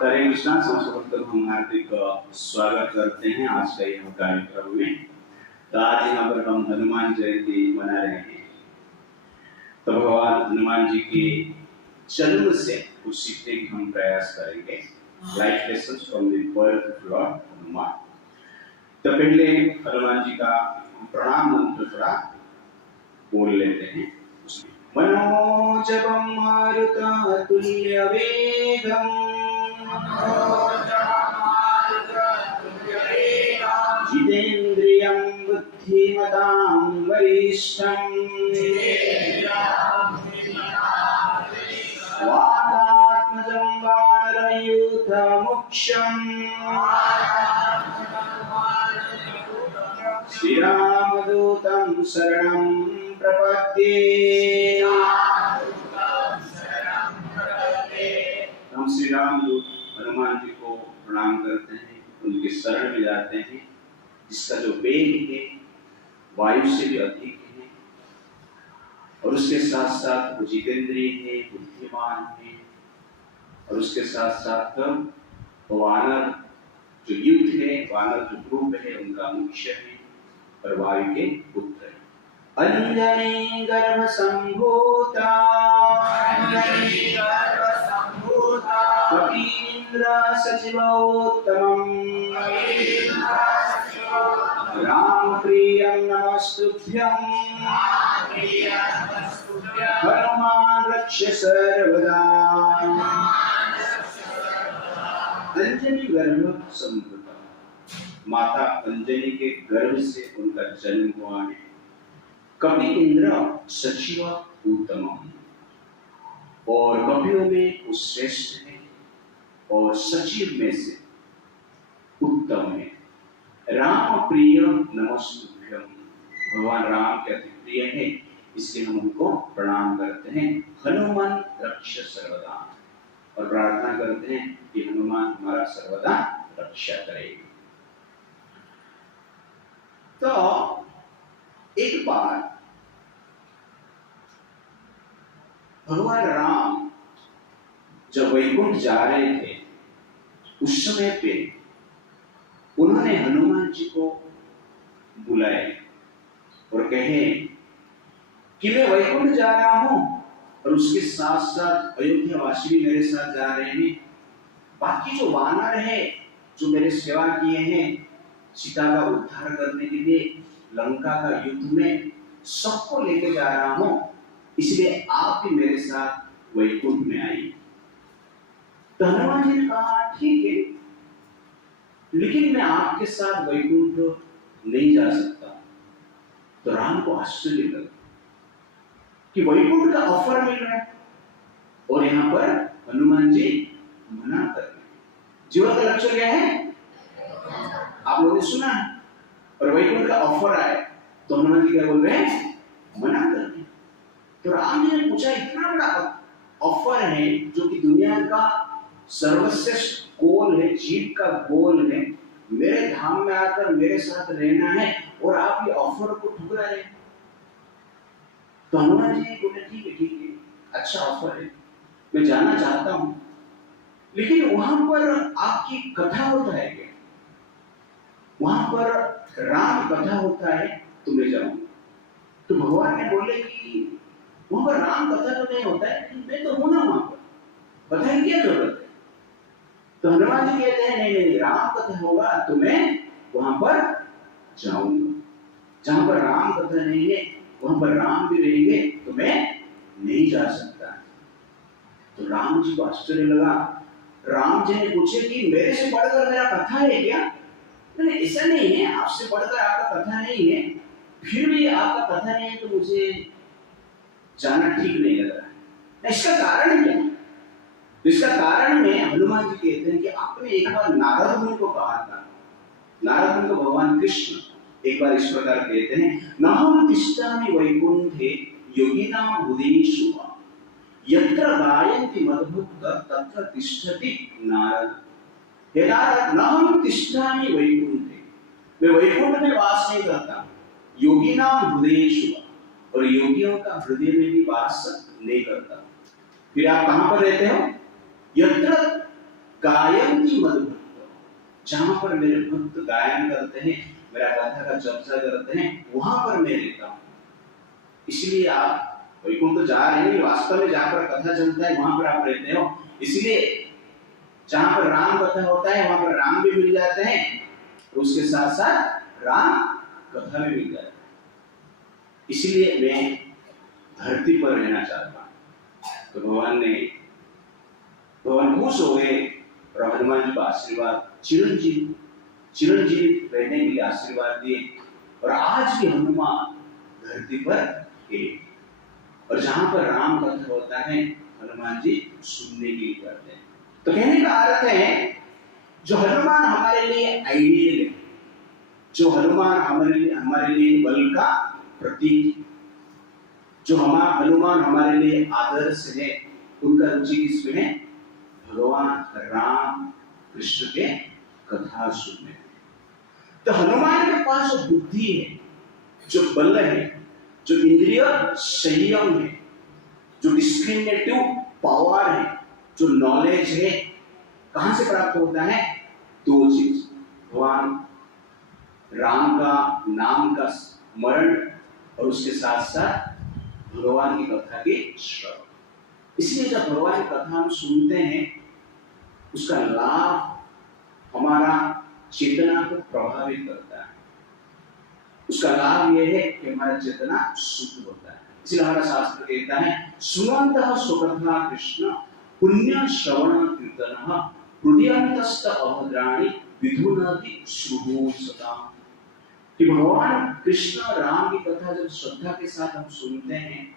हरे कृष्णा। समस्त भक्तों को हम हार्दिक स्वागत करते हैं आज का यह कार्यक्रम में। तो आज यहाँ पर हम हनुमान जयंती मना रहे हैं। तो भगवान हनुमान जी के जन्म से कुछ सीखने की हम प्रयास करेंगे। Life lessons from the birth of Lord Hanuman. तो पहले हनुमान जी का प्रणाम मंत्र थोड़ा बोल लेते हैं। मनोजवं मारुततुल्यवेगम् जितेन्द्रियं बुद्धिमतां वरिष्ठम् वातात्मजं वानरयूथमुख्यम् श्रीरामदूतं शरणं प्रपद्ये। हम श्री राम दूत हनुमान जी को प्रणाम करते हैं, उनके शरण में जाते हैं, जिसका जो वेग है वायु से भी अधिक है, और उसके साथ साथ वो जितेंद्रिय है, बुद्धिमान है, और उसके साथ साथ वानर जो युद्ध है, वानर जो ग्रुप है उनका मुख्य है, और वायु के पुत्र है। अंजनी गर्भ संभूता कपीन्द्र सचिवोत्तमम् राम प्रियं नमस्तुभ्यं हनुमान रक्ष सर्वदा। अंजनी गर्भ संभूता, माता अंजनी के गर्भ से उनका जन्म हुआ है। कपीन्द्र सचिव उत्तमम्, और कपियों में वो श्रेष्ठ है, और सचिव में से उत्तम है। राम प्रिय नमस्तुभ्यं, भगवान राम के अति प्रिय है, इसलिए हम उनको प्रणाम करते हैं। हनुमान रक्ष सर्वदा, और प्रार्थना करते हैं कि हनुमान हमारा सर्वदा रक्षा करेगा। तो एक बार भगवान राम जब वैकुंठ जा रहे थे, उस समय पे उन्होंने हनुमान जी को बुलाए और कहे कि मैं वैकुंठ जा रहा हूं, और उसके साथ साथ अयोध्या वासी भी मेरे साथ जा रहे हैं। बाकी जो वानर है जो मेरे सेवा किए हैं सीता का उद्धार करने के लिए, लंका का युद्ध में, सबको लेके जा रहा हूं, इसलिए आप भी मेरे साथ वैकुंठ में आइए। तो हनुमान जी ने कहा ठीक है, लेकिन मैं आपके साथ वैकुंठ नहीं जा सकता। तो राम को आश्चर्य लगा कि वैकुंठ का ऑफर मिल रहा है और यहाँ पर हनुमान जी मना कर रहे हैं। जीवन का लक्ष्य क्या है आप लोगों ने सुना है, और वैकुंठ का ऑफर आए तो हनुमान जी क्या बोल रहे हैं, मना कर रहे हैं। तो राम जी ने पूछा, इतना बड़ा ऑफर है जो कि दुनिया का सर्वश्रेष्ठ गोल है, जीत का गोल है, मेरे धाम में आकर मेरे साथ रहना है, और आप ये ऑफर को ठुकरा रहे हैं। तो हनुमान जी बोले ठीक है अच्छा ऑफर है, मैं जाना चाहता हूं, लेकिन वहां पर आपकी कथा होता है क्या? वहां पर राम कथा होता है तो मैं जाऊंगा। तो भगवान ने बोले कि वहां पर राम कथा तो नहीं होता है, लेकिन मैं तो हूं ना वहां पर, बताइए क्या जरूरत है? तो हनुमान जी कहते हैं नहीं, राम कथा होगा तो मैं वहां पर जाऊंगा। जहां पर राम कथा नहीं है वहां पर राम भी रहेंगे तो मैं नहीं जा सकता। तो राम जी को आश्चर्य लगा। राम जी ने पूछे कि मेरे से बढ़कर मेरा कथा है क्या? नहीं, ऐसा नहीं है, आपसे बढ़कर आपका कथा नहीं है, फिर भी आपका कथा नहीं है तो मुझे जाना ठीक नहीं लग रहा है। इसका कारण क्या है? इसका कारण में हनुमान जी कहते हैं कि आपने एक बार नारद मुनि को कहा था। नारद मुनि को भगवान कृष्ण एक बार इस प्रकार कहते हैं, नाहं तिष्ठामि वैकुंठे योगिनां हृदयेषु यत्र गायन्ति मद्भक्ता तत्र तिष्ठति नारद। हे नारद, नाहं तिष्ठामि वैकुंठे, मैं वैकुंठ में वास नहीं करता, योगिनां हृदयेषु, और योगियों का हृदय में भी वास नहीं करता। फिर आप कहां पर रहते हो? यत्र गायन्ति मद्भक्तः, जहां पर मेरे भक्त गायन करते हैं, मेरा कथा का चर्चा करते हैं, वहां पर मैं रहता हूं। इसलिए आप वैकुंठ जा रहे हैं, वास्तव में जहां पर कथा चलता है वहां पर आप रहते हो। इसलिए जहां पर राम कथा होता है वहां पर राम भी मिल जाते हैं, उसके साथ साथ राम कथा भी मिल जाता है। इसलिए मैं धरती पर रहना चाहता हूं। तो भगवान खुश हो गए और हनुमान जी को आशीर्वाद चिरंजीवी रहने के लिए आशीर्वाद दिए। और आज भी हनुमान धरती पर है, और जहां पर राम कथा होता है हनुमान जी सुनने के लिए करते हैं। तो कहने का अर्थ है, जो हनुमान हमारे लिए आइडियल है, जो हनुमान हमारे लिए बल का प्रतीक है, जो हनुमान हमारे लिए आदर्श है, उनका रुचि किसमें है? भगवान राम कृष्ण के कथा सुनने। तो हनुमान के पास जो बुद्धि है, जो बल है, जो इंद्रिय संयम है, जो डिस्क्रिमिनेटिव पावर है, जो नॉलेज है, कहां से प्राप्त होता है? दो चीज, भगवान राम का नाम का स्मरण और उसके साथ साथ भगवान की कथा के श्रवण। इसलिए जब भगवान की कथा हम सुनते हैं, उसका लाभ हमारा चेतना को प्रभावित करता है। उसका लाभ यह है कि हमारा चेतना शुद्ध होता है। इसलिए हमारा शास्त्र कहता है, सुनन्तः स्वकथा कृष्ण पुण्य श्रवण कीर्तनः हृदयन्तस्थ अभद्राणि विधुनाति श्रुभो सदा। कि भगवान कृष्ण राम की कथा जब श्रद्धा के साथ हम सुनते हैं,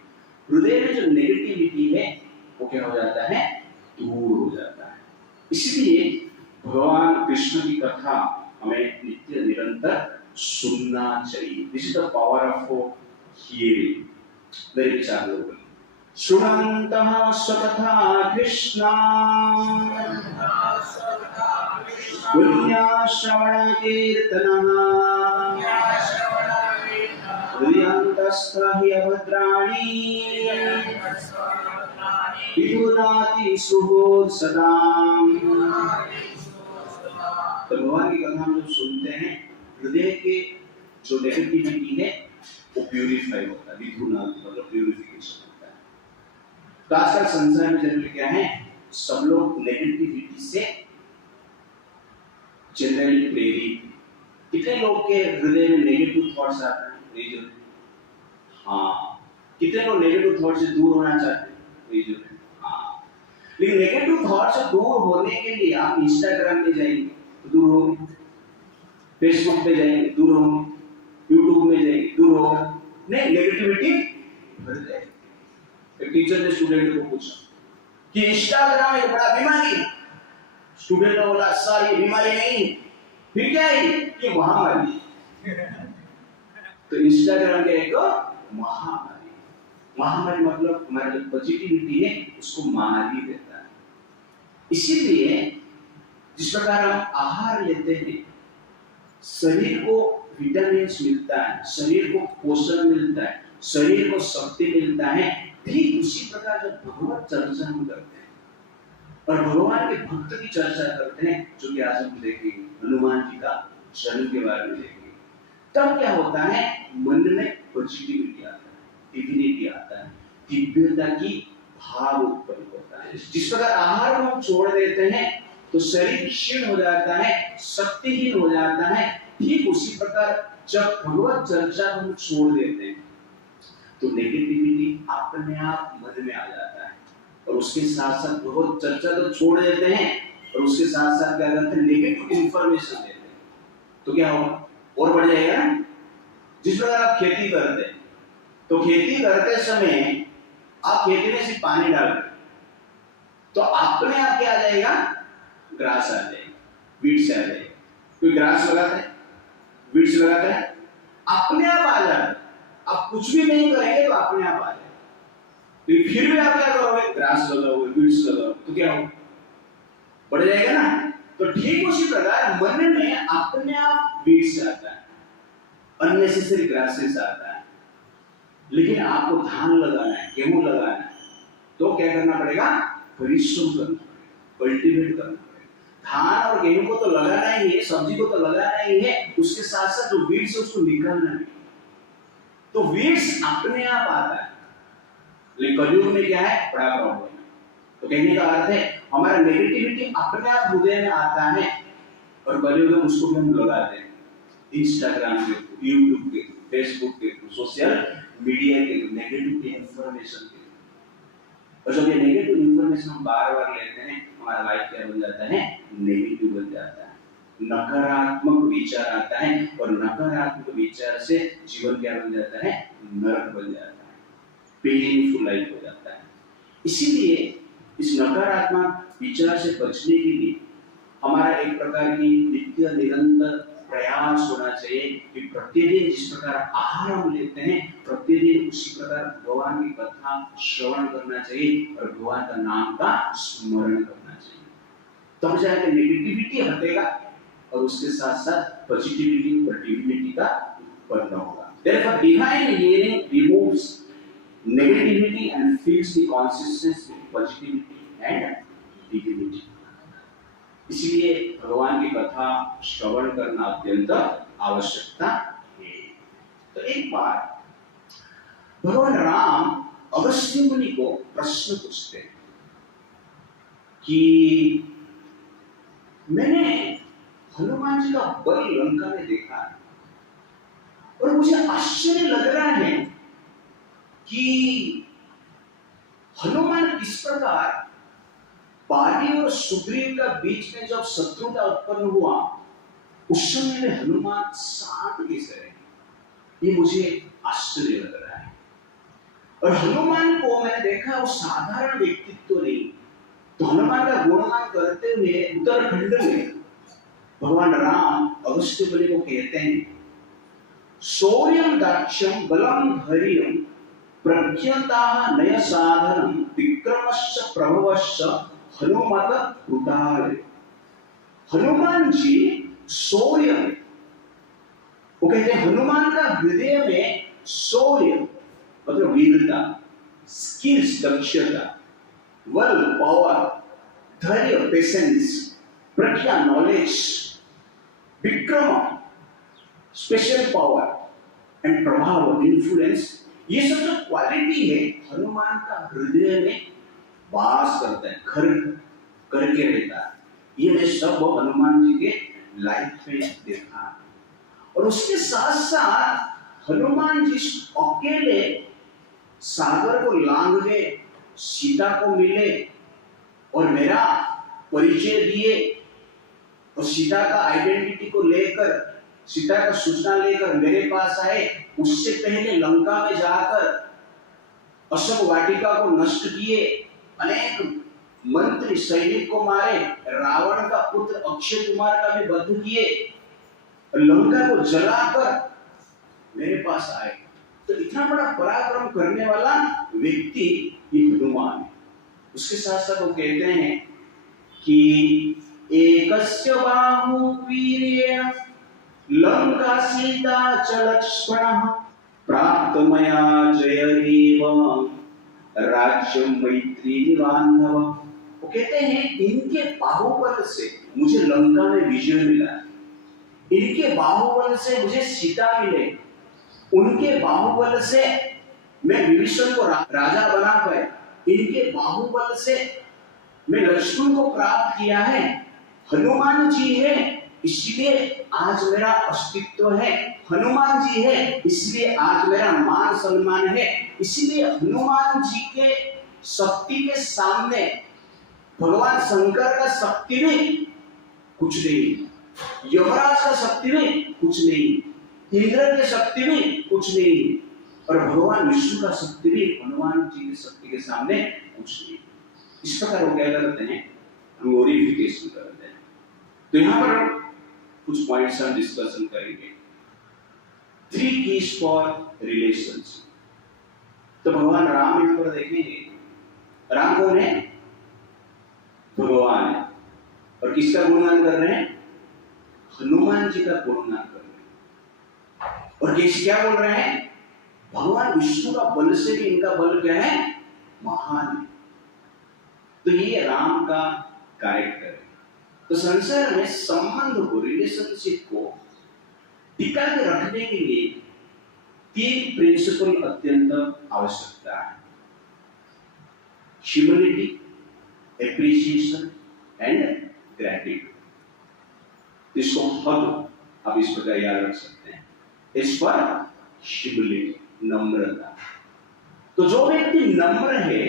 हृदय में जो नेगेटिविटी है वो क्या हो जाता है? दूर हो जाता है। इसलिए भगवान कृष्ण की कथा हमें नित्य निरंतर सुनना चाहिए। This is the power of hearing. मेरे विचार लोग सुनन्तः स्वकथा कृष्ण पुण्य श्रवण कीर्तनः हृदयन्तस्थ हि अभद्राणि विधुनाति शुभो सदा। तो भगवान की कथा हम जब सुनते हैं, हृदय के जो नेगेटिविटी है वो प्यूरिफाई होता है। विधुनाति मतलब प्यूरिफिकेशन होता है। तो आजकल संसार में जनरली क्या है, सब लोग नेगेटिविटी से जनरली प्रेरित। कितने लोग के हृदय में नेगेटिव थॉट्स आते हैं? हाँ। कितने लोग नेगेटिव थॉट से दूर होना चाहते हैं? हाँ। लेकिन नेगेटिव थॉट से दूर होने के लिए आप इंस्टाग्राम में जाएंगे तो दूर होंगे, फेसबुक पे जाएंगे दूर होंगे, यूट्यूब में जाएंगे दूर होगा। नहीं, नेगेटिविटी बढ़ जाएगी। एक टीचर ने स्टूडेंट को पूछा कि इंस्टाग्राम एक बड़ा बीमारी है। स्टूडेंट ने बोला, सर ये बीमारी नहीं, फिर क्या है? ये महामारी। तो इंस्टाग्राम का एक महामारी। महामारी मतलब हमारा जो पॉजिटिविटी है उसको मार ही देता है। इसीलिए जिस प्रकार हम आहार लेते हैं, शरीर को विटामिन मिलता है, शरीर को पोषण मिलता है, शरीर को शक्ति मिलता है, ठीक उसी प्रकार जब भगवत चर्चा हम करते हैं और भगवान के भक्त की चर्चा करते हैं, जो कि आज हम देखेंगे हनुमान जी का जन्म के बारे में देखेंगे, तब क्या होता है? मन में पॉजिटिविटी आता है, डिविनिटी आता है, दिव्यता की भाव उत्पन्न होता है। जिस प्रकार आहार को हम छोड़ देते हैं तो शरीर क्षीण हो जाता है, शक्तिहीन हो जाता है, ठीक उसी प्रकार जब भगवत चर्चा हम छोड़ देते हैं तो नेगेटिविटी अपने आप मन में आ जाता है। और उसके साथ साथ भगवत चर्चा तो छोड़ देते हैं और उसके साथ साथ क्या करते हैं? नेगेटिव इंफॉर्मेशन देते हैं, तो क्या होगा? और बढ़ जाएगा ना। जिस प्रकार आप खेती करते हैं, तो खेती करते समय आप खेती में सिर्फ पानी डाल रहे, तो अपने आप क्या आ जाएगा? ग्रास आ जाएगा, वीड्स आ जाएगा। कोई ग्रास लगाता है, वीड्स लगाता है, अपने आप आ जाता है। आप कुछ भी नहीं करेंगे तो अपने आप आ जाएगा। फिर भी आप क्या करोगे? ग्रास लगाओगे, वीड्स लगाओगे, तो क्या होगा? बढ़ जाएगा ना। तो ठीक उसी प्रकार मन में अपने आप वीड्स आता है, अननेसेसरी ग्रासेस आता है। लेकिन आपको धान लगाना है, गेहूं लगाना है, तो क्या करना पड़ेगा? परिश्रम करना पड़ेगा, कल्टीवेट करना पड़ेगा। धान और गेहूं को तो लगाना ही है, सब्जी को तो लगाना ही है, उसके साथ साथ जो वीड्स है उसको निकालना है। तो वीड्स अपने आप आता है, लेकिन कलयुग में क्या है, बड़ा प्रॉब्लम है। तो कहने का अर्थ है हमारा नेगेटिविटी अपने आप हृदय में आता है और कलयुग में उसको भी हम लगाते हैं, इंस्टाग्राम के थ्रू, यूट्यूब के थ्रू, फेसबुक के थ्रू, सोशल मीडिया के थ्रू, नेगेटिव इंफॉर्मेशन के थ्रू। और जब ये नेगेटिव इंफॉर्मेशन हम बार बार लेते हैं, हमारा लाइफ क्या बन जाता है, नेगेटिव बन जाता है, नकारात्मक विचार आता है और नकारात्मक विचार से जीवन क्या बन जाता है, नरक बन जाता है, पेनफुल लाइफ हो जाता है। इसीलिए इस नकारात्मक विचार से बचने के लिए हमारा एक प्रकार की नित्य निरंतर प्रयास होना चाहिए कि प्रतिदिन जिस प्रकार आहार हम लेते हैं, प्रतिदिन उसी प्रकार भगवान की कथा श्रवण करना चाहिए और भगवान का नाम का स्मरण करना चाहिए। तब जाकर नेगेटिविटी हटेगा और उसके साथ साथ पॉजिटिविटी और डिविनिटी का उत्पन्न होगा। Therefore, divine hearing removes negativity and fills the consciousness with positivity and divinity. इसलिए भगवान की कथा श्रवण करना अत्यंत आवश्यकता है। तो एक बार भगवान राम अगस्त्य मुनि को प्रश्न पूछते हैं कि मैंने हनुमान जी का बल लंका में देखा और मुझे आश्चर्य लग रहा है कि हनुमान किस प्रकार बाली और सुग्रीव का बीच में जब शत्रुता उत्पन्न हुआ उस समय में हनुमान शांत कैसे रहे, ये मुझे आश्चर्य लग रहा है। और हनुमान को मैंने देखा वो साधारण व्यक्तित्व नहीं, तो हनुमान का गुणगान करते हुए उत्तराखंड में भगवान राम अगस्त्य मुनि को कहते हैं, शौर्यं दाक्ष्यं बलं धैर्यं प्रज्ञता नय साधनं विक्रमश्च प्रभवश्च हनुमत कृताल। हनुमान जी शौर्य, वो कहते हैं हनुमान का हृदय में शौर्य मतलब वीरता, स्किल्स दक्षता, बल पावर, धैर्य patience, Pragya knowledge, Vikram special power and प्रभाव इन्फ्लुएंस, ये सब जो क्वालिटी है हनुमान का हृदय में वास करता है, घर करके रहता है। ये मैं सब हनुमान जी के लाइफ में देखा। और उसके साथ साथ हनुमान जी अकेले सागर को लांघ गए, सीता को मिले और मेरा परिचय दिए और सीता का आइडेंटिटी को लेकर, सीता का सूचना लेकर मेरे पास आए। उससे पहले लंका में जाकर अशोक वाटिका को नष्ट किए, अनेक मंत्री सैनिक को मारे, रावण का पुत्र अक्षय कुमार का भी वध किए, लंका को जलाकर मेरे पास आए। तो इतना बड़ा पराक्रम करने वाला व्यक्ति ये हनुमान है। उसके साथ साथ वो कहते हैं कि एकस्य बाहु वीर्येण लंका सीता च लक्ष्मणः प्राप्त मया जयदेव राज्यं मैत्री बांधव। वो कहते हैं इनके बाहुबल से मुझे लंका में विजय मिला, इनके बाहुबल से मुझे सीता मिले, उनके बाहुबल से मैं विभीषण को राजा बना पाया, इनके बाहुबल से मैं लक्ष्मण को प्राप्त किया है। हनुमान जी है इसलिए आज मेरा अस्तित्व है, हनुमान जी है इसलिए आज मेरा मान सम्मान है। इसलिए हनुमान जी के शक्ति के सामने भगवान शंकर का शक्ति भी कुछ नहीं, यमराज का शक्ति भी कुछ नहीं, इंद्र की शक्ति भी कुछ नहीं, और भगवान विष्णु का शक्ति भी हनुमान जी की शक्ति के सामने कुछ नहीं। इस प्रकार वो क्या करते हैं, ग्लोरिफिकेशन करते हैं। तो यहाँ पर कुछ पॉइंट्स हम डिस्कशन करेंगे। 3 keys फॉर रिलेशंस। तो भगवान राम यहाँ पर देखेंगे, राम कौन है, भगवान है, और किसका गुणगान कर रहे हैं, हनुमान जी का गुणगान कर रहे हैं। और किस क्या बोल रहे हैं, भगवान विष्णु का बल से भी इनका बल क्या है, महान है। तो ये राम का कैरेक्टर है। तो संसार में संबंध को, रिलेशनशिप को टिका के रखने के लिए 3 प्रिंसिपल अत्यंत आवश्यकता है: ह्यूमिलिटी, एप्रिसिएशन एंड ग्रेटिट्यूड। इसको हम आप इस प्रकार याद रख सकते हैं। इस पर ह्यूमिलिटी, नम्रता। तो जो व्यक्ति नम्र है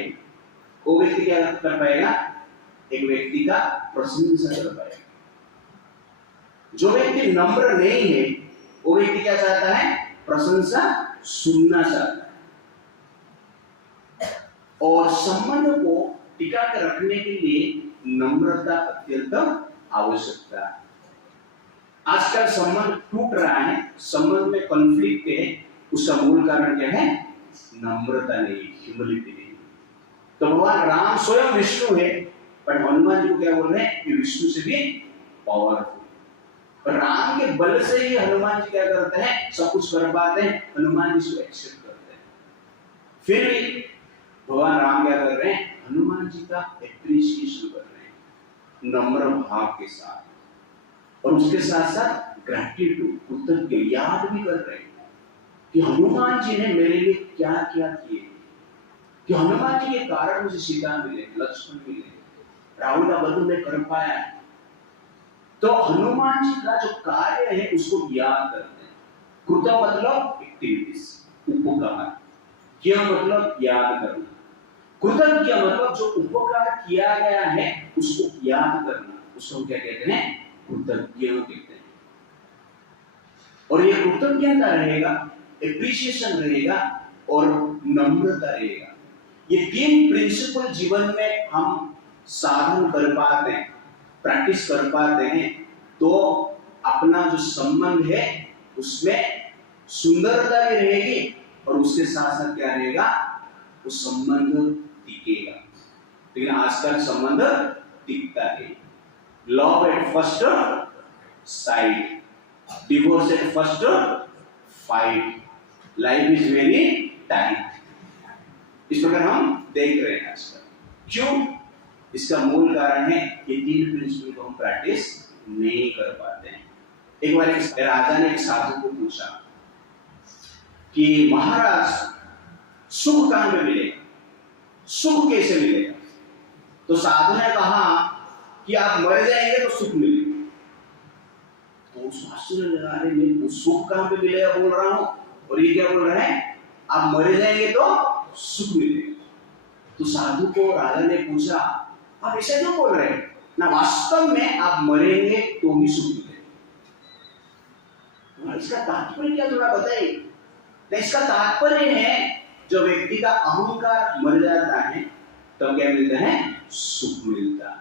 वो व्यक्ति क्या कर पाएगा? एक व्यक्ति का प्रशंसा कर पाएगा। जो व्यक्ति नम्र नहीं है वो व्यक्ति क्या चाहता है? प्रशंसा सुनना चाहता है। और संबंध को टिका कर रखने के लिए नम्रता अत्यंत आवश्यकता है। आजकल संबंध टूट रहा है, संबंध में कॉन्फ्लिक्ट है, उसका मूल कारण क्या है? नम्रता नहीं, ह्यूमिलिटी नहीं। तो भगवान राम स्वयं विष्णु है, पर हनुमान जी को क्या बोल रहे हैं? कि विष्णु से भी पावरफुल। पर राम के बल से ही हनुमान जी क्या करते हैं? सब कुछ कर पाते हैं, हनुमान जी को एक्सेप्ट करते हैं। फिर भी भगवान राम क्या कर रहे हैं? हनुमान जी का एप्रिसिएशन कर रहे हैं नम्र भाव के साथ, और उसके साथ साथ ग्रैटिट्यूड, कृतज्ञ याद भी कर रहे हैं कि हनुमान जी ने मेरे लिए क्या क्या किए, कि हनुमान जी के कारण मुझे सीता मिले, लक्ष्मण मिले, रावण का वध में कर पाया। तो हनुमान जी का जो कार्य है उसको याद करते हैं। कृत मतलब एक्टिविटीज, उपकार, क्या मतलब याद करना, कृतज्ञ मतलब जो उपकार किया गया है उसको याद करना, उसको क्या कहते हैं? कृतज्ञ कहते हैं। और ये कृतज्ञता रहेगा, एप्रिसिएशन रहेगा और नम्रता रहेगा। ये 3 प्रिंसिपल जीवन में हम साधन कर पाते हैं, प्रैक्टिस कर पाते हैं, तो अपना जो संबंध है उसमें सुंदरता भी रहेगी और उसके साथ साथ क्या रहेगा? वो संबंध टिकेगा। लेकिन आजकल संबंध टिकता है। Love at first sight, divorce at first fight, life is very tight. इस प्रकार हम देख रहे हैं आजकल। क्यों? इसका मूल कारण है कि 3 प्रिंसिपल को हम प्रैक्टिस नहीं कर पाते हैं। एक बार एक राजा ने एक साधु को पूछा कि महाराज सुख कहां में मिलेगा, सुख कैसे मिलेगा? तो साधु ने कहा कि आप मर जाएंगे तो सुख मिलेगा। तो उस आश्चर्य लगा, अरे मैं सुख कहां पे मिलेगा बोल रहा हूं और ये क्या बोल रहे हैं? आप मर जाएंगे तो सुख मिलेगा। तो साधु को राजा ने पूछा, आप ऐसे क्यों बोल रहे हैं? ना वास्तव में आप मरेंगे तो ही सुख मिलेगा। इसका तात्पर्य क्या थोड़ा बताइए। इसका तात्पर्य है जो व्यक्ति का अहंकार मर जाता है तो क्या मिलता है? सुख मिलता है।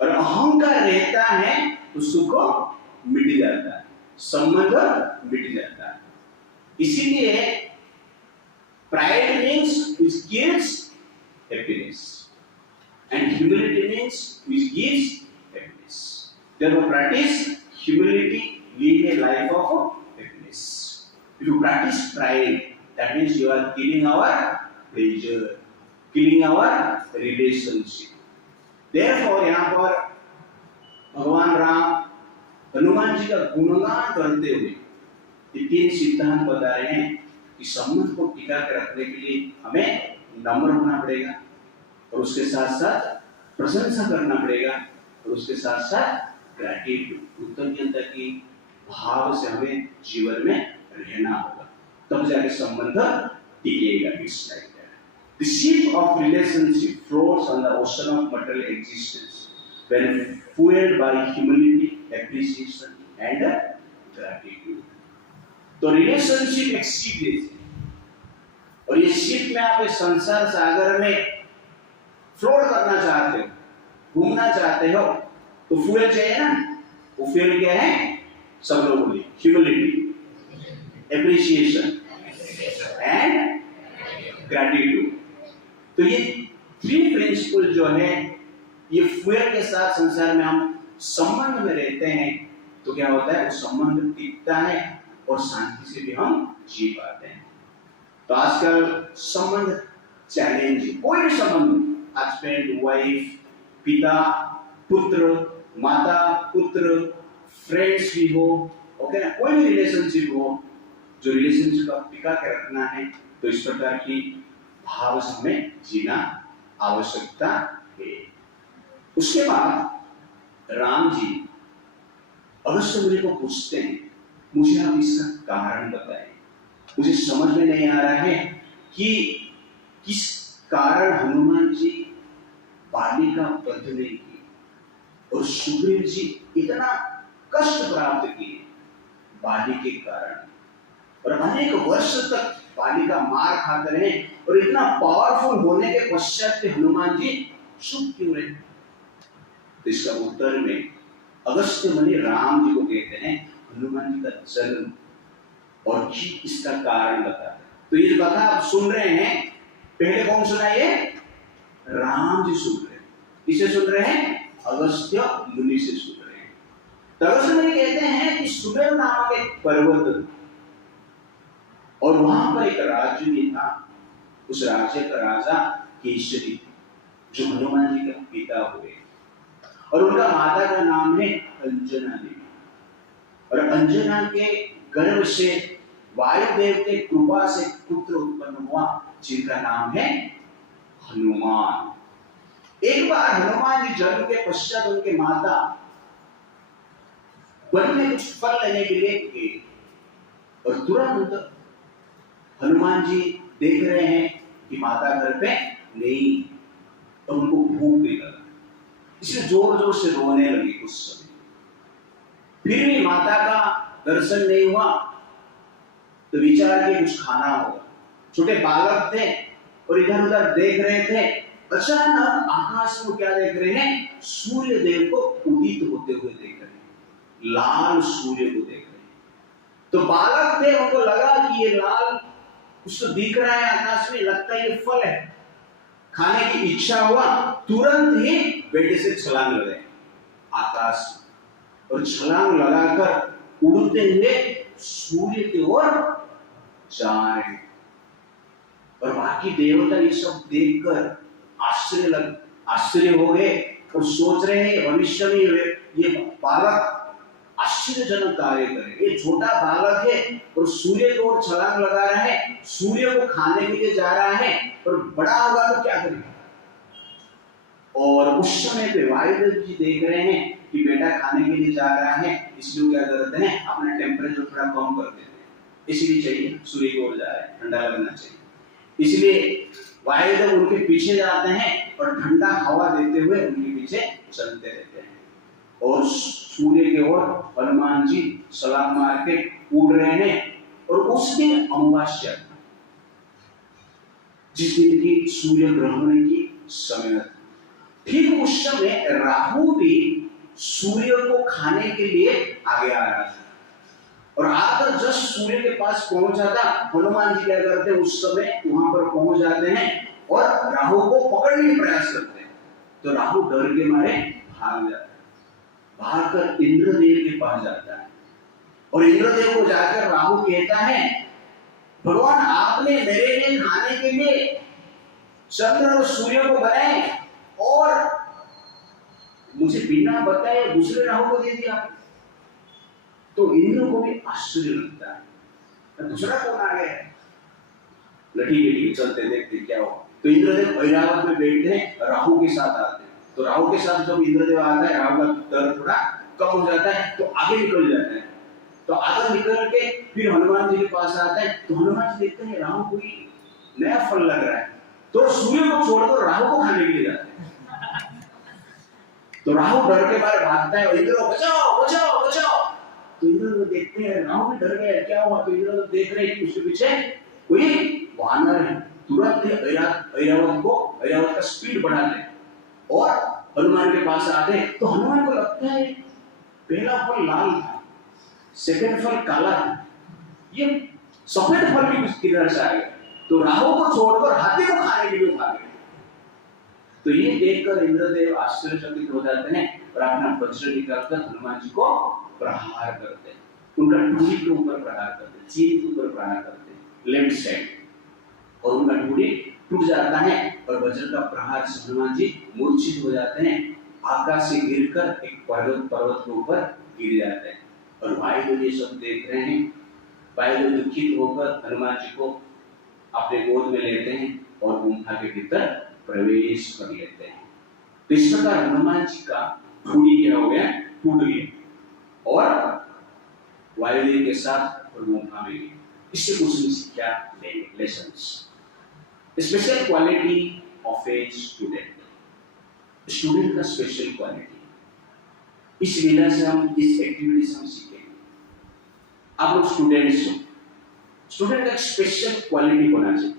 और अहंकार रहता है तो सुख मिट जाता है, संबंध मिट जाता है। इसीलिए pride means which gives happiness and humility means which gives happiness. Therefore practice humility, lead a life of happiness. If you practice pride, that means you are killing our pleasure, killing our relationship. Therefore यहाँ पर भगवान राम हनुमान जी का गुणगान करते हुए ये 3 सिद्धांत बता रहे हैं कि संबंध को टिका कर रखने के लिए हमें नम्र होना पड़ेगा और उसके साथ साथ प्रशंसा करना पड़ेगा और उसके साथ साथ ग्रैटिट्यूड, कृतज्ञता की भाव से हमें जीवन में रहना होगा, तब जाके संबंध टिकेगा। It's like that. The ship of relationship floats on the ocean of material existence when fueled by humility, appreciation and gratitude. तो रिलेशनशिप एक शिप जैसी है और ये शिप में आप इस संसार सागर में फ्लोट करना चाहते हो, घूमना चाहते हो, तो फ्यूल चाहिए ना। वो फ्यूल क्या है? सब लोग बोलिए, ह्यूमिलिटी, एप्रिसिएशन एंड ग्रैटिट्यूड। तो ये 3 प्रिंसिपल जो है ये फ्यूल के साथ संसार में हम संबंध में रहते हैं तो क्या होता है? वो संबंध टिकता है और शांति से भी हम जी पाते हैं। तो आजकल संबंध चैलेंज, कोई भी संबंध, हस्बैंड वाइफ, पिता पुत्र, माता पुत्र फ्रेंड्स भी हो, ओके ना, कोई भी रिलेशनशिप हो, जो रिलेशनशिप का टिका के रखना है, तो इस प्रकार की भाव में जीना आवश्यकता है। उसके बाद राम जी अगस्त्य मुनि को पूछते हैं, मुझे आप इसका कारण बताएं, मुझे समझ में नहीं आ रहा है कि किस कारण हनुमान जी बाली का वध नहीं की और सुग्रीव जी इतना कष्ट प्राप्त किए बाली के कारण, और अनेक वर्ष तक बाली का मार खाते रहे, और इतना पावरफुल होने के पश्चात हनुमान जी चुप क्यों रहे? तो इसका उत्तर में अगस्त्य मुनि राम जी को कहते हैं हनुमान जी का जन्म और इसका कारण बताते हैं। तो ये कथा आप सुन रहे हैं, पहले कौन सुनाइए? राम जी सुन रहे हैं। किसे सुन रहे हैं? अगस्त्य मुनि से सुन रहे हैं। तो अगस्त्य मुनि कहते हैं कि सुमेरु नामक एक पर्वत और वहां पर एक राज्य भी था, उस राज्य का राजा केसरी जो हनुमान जी के पिता हुए, और उनका माता का नाम है अंजना देवी, और अंजना के गर्भ से वायुदेव के कृपा से पुत्र उत्पन्न हुआ जिनका नाम है हनुमान। एक बार हनुमान जी जन्म के पश्चात उनके माता वन में कुछ फल लेने के लिए गए, और तुरंत हनुमान जी देख रहे हैं कि माता घर पे नहीं, तो उनको भूख भी लगा, इसलिए जोर जोर से रोने लगी कुछ समय। फिर भी माता का दर्शन नहीं हुआ, तो विचार किया कुछ खाना होगा। छोटे बालक थे और इधर उधर देख रहे थे, अचानक आकाश में क्या देख रहे हैं? सूर्य देव को उदित होते हुए देख रहे हैं, लाल सूर्य को देख रहे हैं। तो बालक थे, उनको लगा कि ये लाल कुछ तो दिख रहा है आकाश में, लगता है ये फल है, खाने की इच्छा हुआ, तुरंत ही बेटे से छलांग लगाए आकाश में, और छलांग लगाकर उड़ते हुए सूर्य की ओर जा रहे हैं। और बाकी देवता ये सब देखकर आश्चर्य हो गए और सोच रहे हैं भविष्य में ये बालक आश्चर्यजनक कार्य करे, ये छोटा बालक है और सूर्य की ओर छलांग लगा रहा है, सूर्य को खाने के लिए जा रहा है, और बड़ा होगा तो क्या करेगा? और उस समय पे वायुदेव जी देख रहे हैं कि बेटा खाने के लिए जा रहा है, इसलिए क्या करते हैं? अपना टेम्परेचर थोड़ा कम कर देते हैं, इसलिए चाहिए सूर्य की ओर जा रहा है, ठंडा लगना चाहिए, इसलिए वायुदेव उनके पीछे जाते हैं और ठंडा हवा देते हुए उनके पीछे चलते रहते हैं, और सूर्य की ओर हनुमान जी सलाम मार के उड़ रहे हैं। और उस दिन अमावस्या, जिस दिन की सूर्य ग्रहण की समय थी, ठीक उस समय राहु भी सूर्य को खाने के लिए आगे आ रहा था, और आकर जस्ट सूर्य के पास पहुंचा था, हनुमान जी क्या करते हैं? उस समय वहां पर पहुंच जाते हैं और राहु को पकड़ने का प्रयास करते हैं। तो राहु डर के मारे भाग जाता है, भागकर इंद्रदेव के पास जाता है, और इंद्रदेव को जाकर राहु कहता है, भगवान आपने मेरे लिए खाने के लिए चंद्र और सूर्य को बनाए, और मुझे बिना बताए दूसरे राहु को दे दिया। तो इंद्र को भी आश्चर्य लगता है, दूसरा कौन आ गया? लठी चलते देखते क्या हो। तो इंद्रदेव ऐरावत में बैठते हैं, राहु के साथ आते हैं। तो राहु के साथ जब इंद्रदेव आता है, राहु का डर थोड़ा कम हो जाता है, तो आगे निकल जाता है। तो आगे निकल के फिर हनुमान जी के पास आता है, तो हनुमान जी देखते हैं राहु कोई नया फल लग रहा है, तो सूर्य को छोड़कर राहु को खाने के लिए जाते हैं। तो राहु डर के मारे भागता है, और इंद्र बचाओ बचाओ बचाओ। तो इंद्र देखते हैं राहु भी डर गया, क्या हुआ? तो इंद्र देख रहे हैं कि उसके पीछे कोई वानर है, तुरंत ही ऐरावत का स्पीड बढ़ाते हैं और हनुमान के पास आते हैं। तो हनुमान को लगता है पहला फल लाल था, सेकंड फल काला था, ये सफेद फल भी किधर से आएगा? तो राहु को छोड़कर हाथी को खाने के लिए भागे। तो ये देखकर इंद्रदेव आश्चर्यचकित हो जाते हैं और अपना वज्र निकालकर हनुमान जी को प्रहार करते हैं, उनका टूरी के ऊपर प्रहार करते हैं, सीने के ऊपर प्रहार करते हैं, लेफ्ट साइड, और उनका टूरी टूट जाता है और वज्र का प्रहार से हनुमान जी मूर्छित हो जाते हैं। आकाश से गिरकर एक पर्वत के ऊपर गिर जाते हैं। और भाई तो ये सब देख रहे हैं। भाई तो दुखित होकर हनुमान जी को अपने गोद में लेते हैं और गुफा के भीतर प्रवेश कर लेते हैं। तो इस प्रकार हनुमान जी का ठुड़ी क्या हो गया, टूट गया और वायुदेव के साथ गुफा में गए। इससे कुछ क्या लेंगे lessons. Special quality of a student, student का स्पेशल क्वालिटी, इस लीला से हम, इस एक्टिविटी से हम सीखेंगे। आप लोग स्टूडेंट्स हो, स्टूडेंट का एक स्पेशल क्वालिटी होना चाहिए।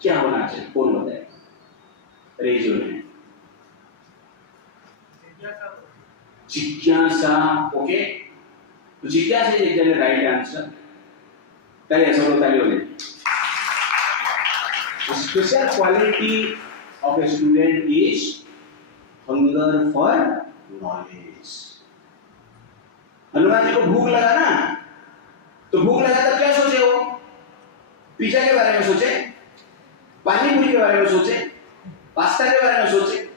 क्या होना चाहिए, कौन बताएगा? Raise your hand. जिज्ञासा। ओके, तो जिज्ञासा इज एक्चुअली राइट आंसर। ताली सब लोग ताली हो गए। Special quality of a student is hunger for knowledge. Hanuman ji को भूख लगा ना, तो भूख लगा तो क्या सोचे वो? पिज्जा के बारे में सोचे, पानी पूरी के बारे में सोचे, पास्ता के बारे में सोचे।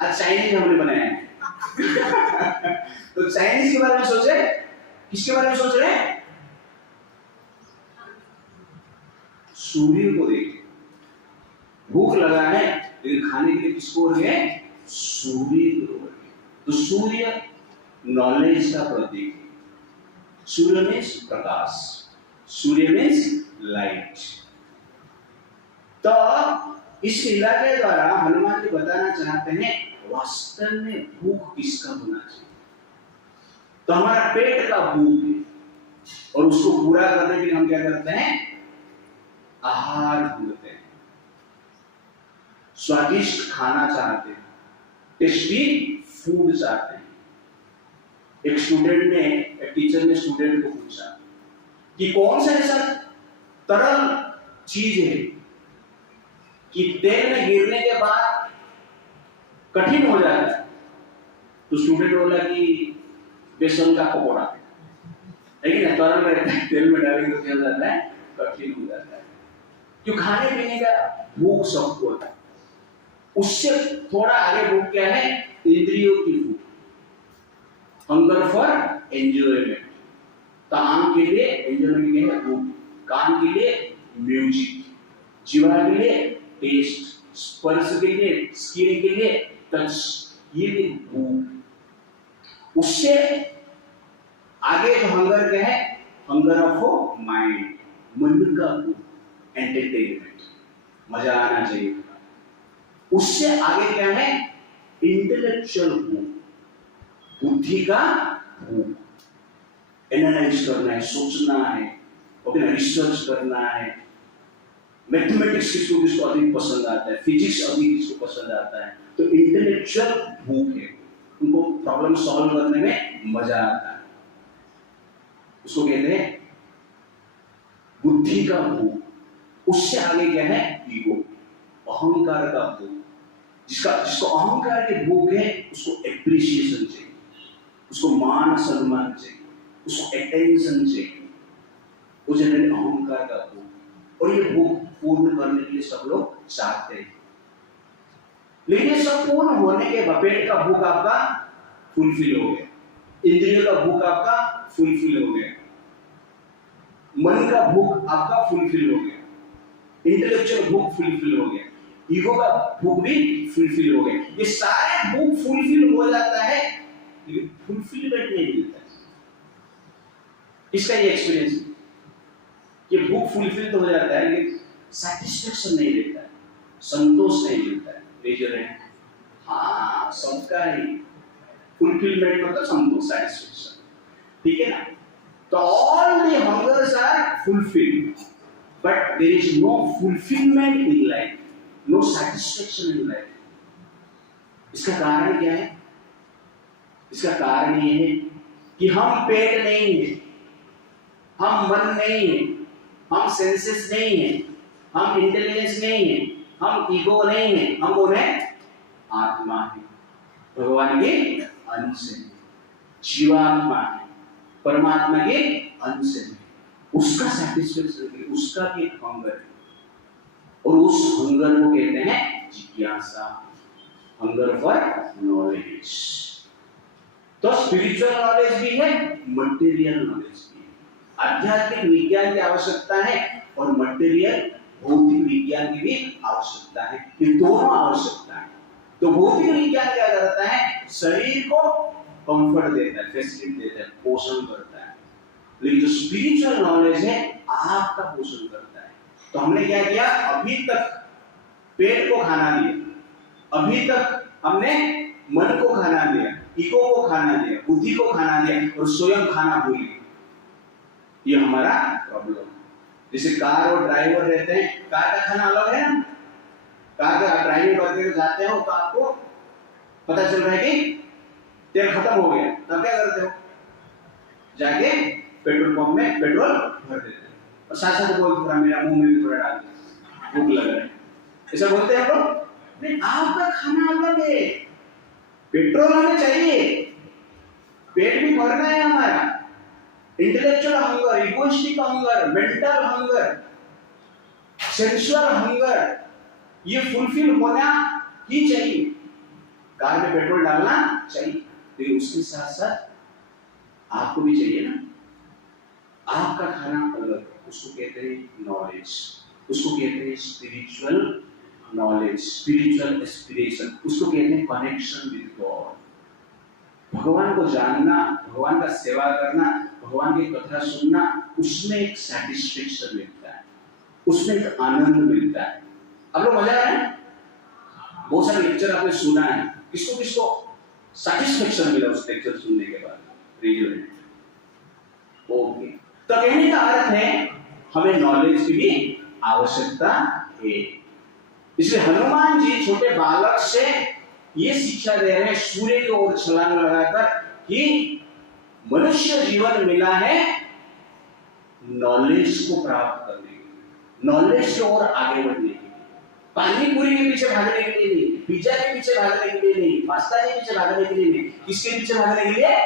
आज चाइनीज हमने बनाया है तो चाइनीज के बारे में सोचे। किसके बारे में सोच रहे हैं? सूर्य को देखे। भूख लगा है लेकिन खाने के लिए किसको हो गए? सूर्य को हो गए। तो सूर्य नॉलेज का प्रतीक है। सूर्य मीन्स प्रकाश, सूर्य मीन्स लाइट। तो इस लीला के द्वारा हनुमान जी बताना चाहते हैं वास्तव में भूख किसका होना चाहिए। तो हमारा पेट का भूख है और उसको पूरा करने के लिए हम क्या करते हैं? आहार ढूंढते हैं, स्वादिष्ट खाना चाहते हैं, टेस्टी फूड चाहते हैं। एक स्टूडेंट ने, एक टीचर ने स्टूडेंट को पूछा कि कौन सा ऐसा तरल चीज है कि तेल में गिरने के बाद कठिन हो जाता है। तो स्टूडेंट बोला कि बेसन का पकौड़ा, लेकिन तरल रहता है, तेल में डालेंगे तो क्या हो जाता है? कठिन हो जाता है। जो खाने पीने का भूख सबको होता है, उससे थोड़ा आगे भूख क्या है? इंद्रियों की भूख, हंगर फॉर एंजॉयमेंट। कान के लिए एंजॉयमेंट क्या है? भूख। कान के लिए म्यूजिक, जीवा के लिए टेस्ट, स्पर्श के लिए, स्किन के लिए टच, ये भी भूख। उससे आगे जो हंगर क्या है? हंगर ऑफ माइंड, मन का भूख, एंटरटेनमेंट, मजा आना चाहिए। उससे आगे क्या है? इंटेलेक्चुअल भूख, बुद्धि का भूख, एनालाइज करना है, सोचना है, ओके, रिसर्च करना है। मैथमेटिक्स किसको अधिक पसंद आता है, फिजिक्स अधिक किसको पसंद आता है। तो इंटेलेक्चुअल भूख है, उनको प्रॉब्लम सॉल्व करने में मजा आता है, उसको कहते हैं बुद्धि का भूख। उससे आगे क्या है? ईगो, अहंकार का भूख। जिसको अहंकार की भूख है उसको एप्रिसिएशन चाहिए, उसको मान सम्मान चाहिए, उसको अटेंशन चाहिए। वो जनरली अहंकार का भूख। और ये भूख पूर्ण करने के लिए सब लोग चाहते हैं, लेकिन सब पूर्ण होने के बाद पेट का भूख आपका फुलफिल हो गया, इंद्रियों का भूख आपका फुलफिल हो गया, मन का भूख आपका फुलफिल हो गया, इंटेलेक्चुअल भूख फुलफिल हो गया, ईगो का भूख भी फुलफिल हो गया। ये सारे भूख फुलफिल हो जाता है लेकिन फुलफिलमेंट नहीं मिलता। इसका ये एक्सपीरियंस है कि भूख फुलफिल तो हो जाता है लेकिन सैटिस्फैक्शन नहीं मिलता है, संतोष नहीं मिलता है। मेजर है, हाँ, सबका ही फुलफिलमेंट मतलब संतोष, सैटिस्फैक्शन, ठीक है ना। तो all the hungers are fulfilled but there is no fulfilment in life, no satisfaction in life. इसका कारण क्या है? इसका कारण ये है कि हम पेट नहीं है, हम मन नहीं है, हम सेंसेस नहीं है, हम इंटेलिजेंस नहीं है, हम ईगो नहीं है, हम कौन है? आत्मा है, भगवान के अंश है, जीवात्मा है, परमात्मा के अंश है। उसका सैटिस्फैक्शन, उसका भी एक हंगर है और उस हंगर को कहते हैं जिज्ञासा। Hunger for knowledge. तो स्पिरिचुअल नॉलेज भी है, मटेरियल नॉलेज भी है। आध्यात्मिक विज्ञान की आवश्यकता है और मटेरियल भौतिक विज्ञान की भी आवश्यकता है। ये दोनों आवश्यकता है। तो भौतिक विज्ञान क्या करता है? शरीर को कंफर्ट देता है, फैसिलिटी देता है, पोषण करता है। लेकिन जो स्पिरिचुअल नॉलेज है आपका पोषण करता है। तो हमने क्या किया? अभी तक पेट को खाना दिया, अभी तक हमने मन को खाना दिया, ईगो को खाना दिया, बुद्धि को खाना दिया और स्वयं खाना भूल गए। ये हमारा प्रॉब्लम है। जैसे कार और ड्राइवर रहते हैं, कार का खाना अलग है ना। कार का ड्राइविंग करके जाते हो तो आपको पता चल रहा है कि तेल खत्म हो गया, तब क्या करते हो? जाके पेट्रोल पंप में पेट्रोल भर देते हैं और साथ साथ बोलते थोड़ा मेरा मुंह में भी थोड़ा डाल दो, भूख लग रहा है, ऐसा बोलते हैं लोग। नहीं, आपका खाना अलग है। पेट्रोल हमें चाहिए, पेट भी भरना है हमारा। Intellectual hunger, egoistic hunger, mental hunger, sensual hunger, ये फुलफिल होना ही चाहिए। कार में पेट्रोल डालना चाहिए, लेकिन उसके साथ साथ आपको भी चाहिए ना। आपका खाना अलग, उसको कहते हैं नॉलेज, उसको कहते हैं स्पिरिचुअल नॉलेज, स्पिरिचुअल एस्पिरेशन, उसको कहते हैं कनेक्शन विद गॉड। भगवान को जानना, भगवान का सेवा करना, भगवान की कथा सुनना, उसमें एक सैटिस्फैक्शन मिलता है, उसमें एक आनंद मिलता है। आप लोग मजा आया? बहुत सारे लेक्चर आपने सुना है, किसको किसको सैटिस्फैक्शन मिला उस लेक्चर सुनने के बाद? ओके, तो कहने का अर्थ है हमें नॉलेज की भी आवश्यकता है। इसलिए हनुमान जी छोटे बालक से ये शिक्षा दे रहे हैं सूर्य की ओर छलांग लगाकर कि मनुष्य जीवन मिला है नॉलेज को प्राप्त करने के लिए, नॉलेज की ओर आगे बढ़ने के लिए। पानी पूरी के पीछे भागने के लिए नहीं, पिज्जा के पीछे भागने के लिए नहीं, पास्ता के पीछे भागने के लिए नहीं, किसके पीछे भागने के लिए?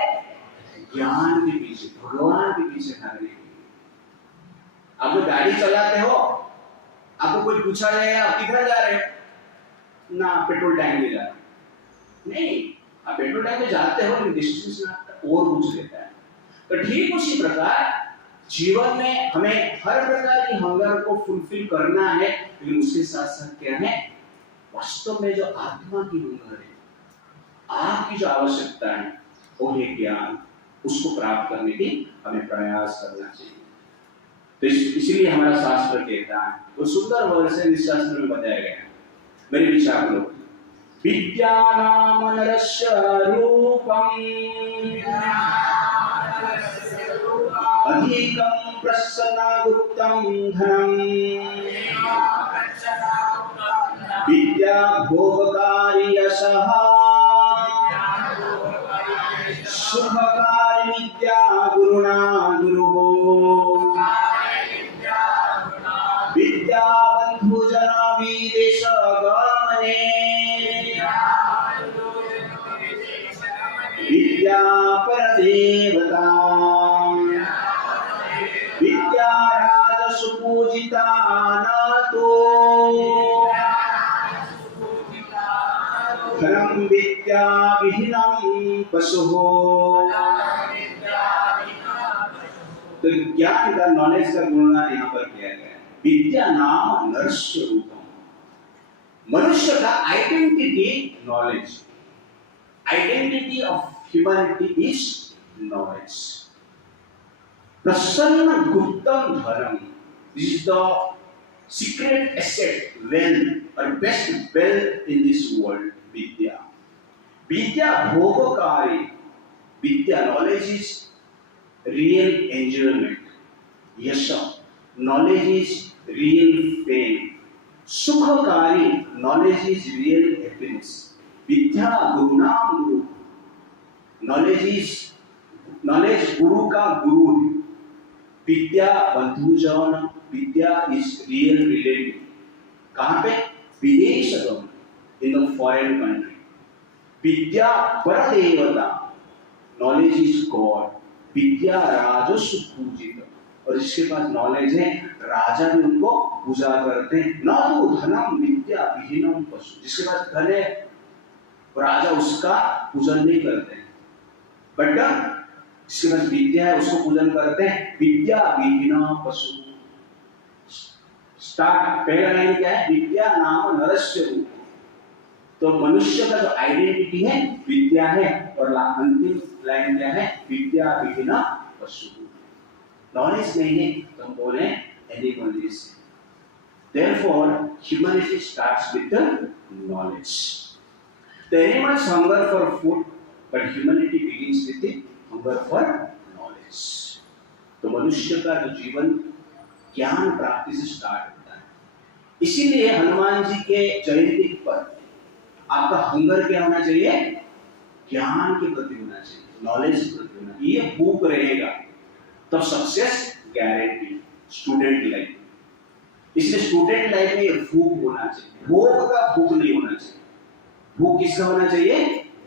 ज्ञान के पीछे, भगवान के पीछे भागने के लिए। आप लोग गाड़ी चलाते हो, आपको कोई पूछा जाएगा आप किधर जा रहे हो? ना, पेट्रोल टैंक में जा रहे हो। नहीं, आप पेट्रोल टैंक में जाते हो लेकिन डेस्टिनेशन आपका और पूछ लेता है। तो ठीक उसी प्रकार जीवन में हमें हर प्रकार की हंगर को फुलफिल करना है, लेकिन उसके साथ साथ क्या है? वास्तव में जो आत्मा की हंगर है, आपकी जो आवश्यकता है वो है ज्ञान, उसको प्राप्त करने की हमें प्रयास करना चाहिए। तो इसीलिए हमारा शास्त्र कहता है, वो सुंदर वर्ड से शास्त्र में बताया गया है। मेरे विचार लो, विद्यानाम नरस्य रूपम अधिकं प्रसन्नागुप्तं धनम् विद्या भोगकारी यशः शुभकारी विद्या गुरुणा गुरुः विद्या बंधुजना विदेश गमने विद्या परदेवता विद्या राजसु पूजिता नातो धर्म विद्या विहीनम पशुः। तो ज्ञान का, नॉलेज का गुणगान यहाँ पर किया गया है। विद्या नाम नरस्य रूपम, मनुष्य का identity knowledge, identity of humanity is knowledge. प्रसन्न गुप्तम धर्म, this is the secret asset, wealth और best wealth in this world. विद्या, विद्या भोगकारी, विद्या नॉलेज इज real enjoyment, यश knowledge is real fame, सुखकारी knowledge is real happiness, विद्या गुरु नाम गुरु, knowledge गुरु का गुरु है, विद्या बंधुजन, विद्या इज रियल रिलेटिव। कहाँ पे? विदेश गमन, इन द फॉरेन कंट्री। विद्या परदेवता, knowledge is God, विद्या राजस्व पूजित, और जिसके पास नॉलेज है राजा भी उनको पूजा करते हैं। न तो धनम विद्या विहीनम पशु, जिसके पास धन है और राजा उसका पूजन नहीं करते हैं। बट जिसके पास विद्या है उसको पूजन करते हैं। विद्या विहीना पशु। स्टार्ट पहला लाइन क्या है? विद्या नाम नरस्य रूप। तो मनुष्य का जो आइडेंटिटी है विद्या है, और अंतिम लाइन क्या है? विद्या विहीना पशु। नॉलेज नहीं है तो हम बोले animal is. Therefore, humanity starts with the knowledge. The animals hunger for food, but humanity begins with the hunger for knowledge. तो मनुष्य का जो जीवन ज्ञान प्राप्ति से स्टार्ट होता है। इसीलिए हनुमान जी के जयंती पर आपका हंगर क्या होना चाहिए? ज्ञान के प्रति होना चाहिए, नॉलेज के प्रति होना चाहिए। ये भूख रहेगा तब सक्सेस गारंटी। स्टूडेंट लाइफ, इसलिए स्टूडेंट लाइफ में ये भूख होना चाहिए। भोग का भूख नहीं होना चाहिए। भूख किसका होना चाहिए?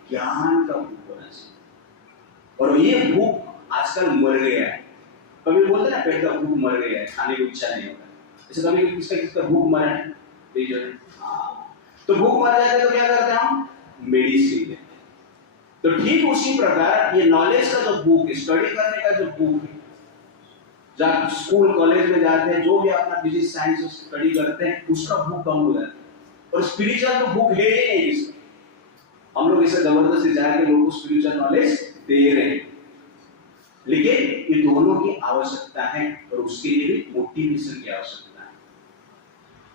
ज्ञान का भूख होना चाहिए। और ये भूख आजकल मर गया है। कभी बोलते ना पेट का भूख मर गया है, खाने की इच्छा नहीं होता। जैसे कभी किसका भूख मरा है? तो भूख मर जाए तो क्या करते हैं हम? मेडिसिन लेते हैं। तो ठीक उसी प्रकार ये नॉलेज का जो भूख है, स्टडी करने का जो भूख है, जब स्कूल कॉलेज में जाते हैं, जो भी अपना फिजिक्स साइंस स्टडी करते हैं, उसका भूख कम हो जाता है। और स्पिरिचुअल तो भूख है ही नहीं इसमें। हम लोग इसे जबरदस्ती जाके लोगों को स्पिरिचुअल नॉलेज दे रहे हैं, लेकिन ये दोनों की आवश्यकता है और उसके लिए भी मोटिवेशन की आवश्यकता है।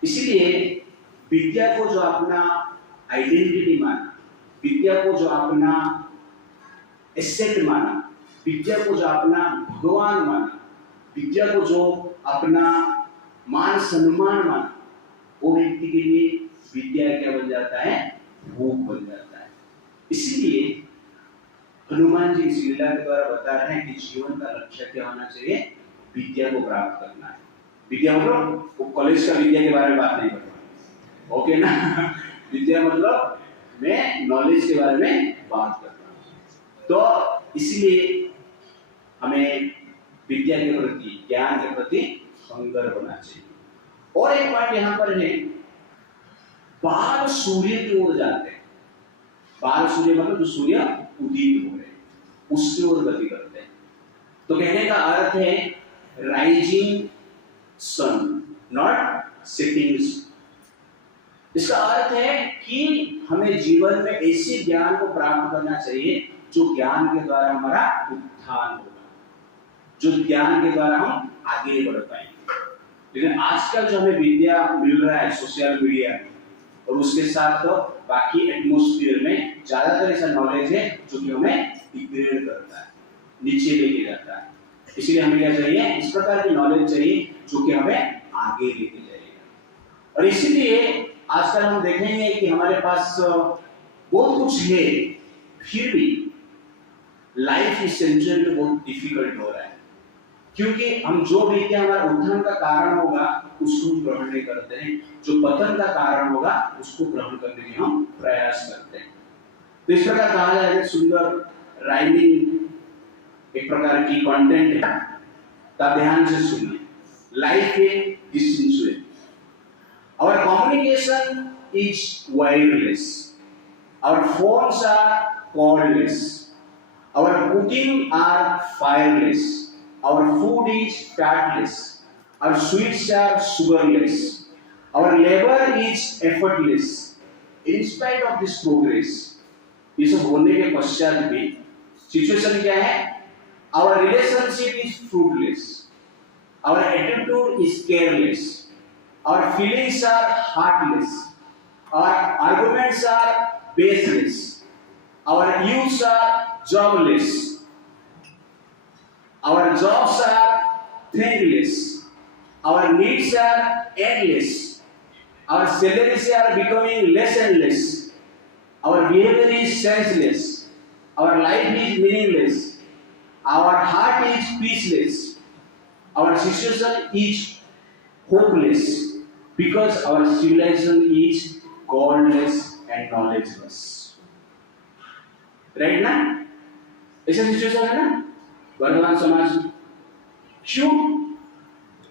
इसीलिए विद्या को जो अपना आइडेंटिटी माना, विद्या को जो अपना एसेट माना, विद्या को जो अपना भगवान माना, विद्या को जो अपना मान सम्मान माना, वो व्यक्ति के लिए विद्या क्या बन जाता है? भूख बन जाता है। इसीलिए हनुमान जी इस लीला के द्वारा बता रहे हैं कि जीवन का लक्ष्य क्या होना चाहिए? विद्या को प्राप्त करना है। विद्या मतलब वो कॉलेज का विद्या के बारे में बात नहीं कर रहा, ओके ना? विद्या मतलब मैं नॉलेज के बारे में बात कर रहा हूँ। तो इसलिए हमें विद्या के प्रति, ज्ञान के प्रति हंगर होना चाहिए। और एक पॉइंट यहाँ पर है, बाल सूर्य की ओर जाते हैं। बाल सूर्य मतलब जो सूर्य उदित हो रहे हैं उसकी ओर गति करते हैं। तो कहने का अर्थ है rising sun, not setting sun. इसका अर्थ है कि हमें जीवन में ऐसे ज्ञान को प्राप्त करना चाहिए जो ज्ञान के द्वारा हमारा उत्थान होगा, जो ज्ञान के द्वारा हम आगे बढ़ पाएंगे। लेकिन आजकल जो हमें विद्या मिल रहा है सोशल मीडिया में, और उसके साथ तो बाकी एटमॉस्फेयर में ज्यादातर ऐसा नॉलेज है जो कि हमें डिग्रेड करता है, नीचे लेके जाता है। इसलिए हमें क्या चाहिए? इस प्रकार की नॉलेज चाहिए जो कि हमें आगे लेके जाएगा। और इसीलिए आजकल हम देखेंगे कि हमारे पास बहुत कुछ है, फिर भी लाइफ इस सेंचुरी में बहुत डिफिकल्ट हो रहा है, क्योंकि हम जो विद्या हमारा उत्थान का कारण होगा उसको ग्रहण नहीं करते हैं, जो पतन का कारण होगा उसको ग्रहण करने की हम प्रयास करते हैं। तो इस प्रकार कहा जाए सुंदर राइमिंग एक प्रकार की कंटेंट है, तब ध्यान से सुनिए। Life in this century, our communication is wireless, our phones are cordless, our cooking are fireless, our food is fatless, our sweets are sugarless, our labor is effortless. In spite of this progress, ये सब होने के पश्चात भी situation क्या है? Our relationship is fruitless, our attitude is careless, our feelings are heartless, our arguments are baseless, our youths are jobless, our jobs are thankless, our needs are endless, our salaries are becoming less and less, our behavior is senseless, our life is meaningless, our heart is peaceless, our situation is hopeless, because our civilization is godless and knowledgeless. Right ना? ऐसा situation है ना वर्तमान समाज में। क्यों?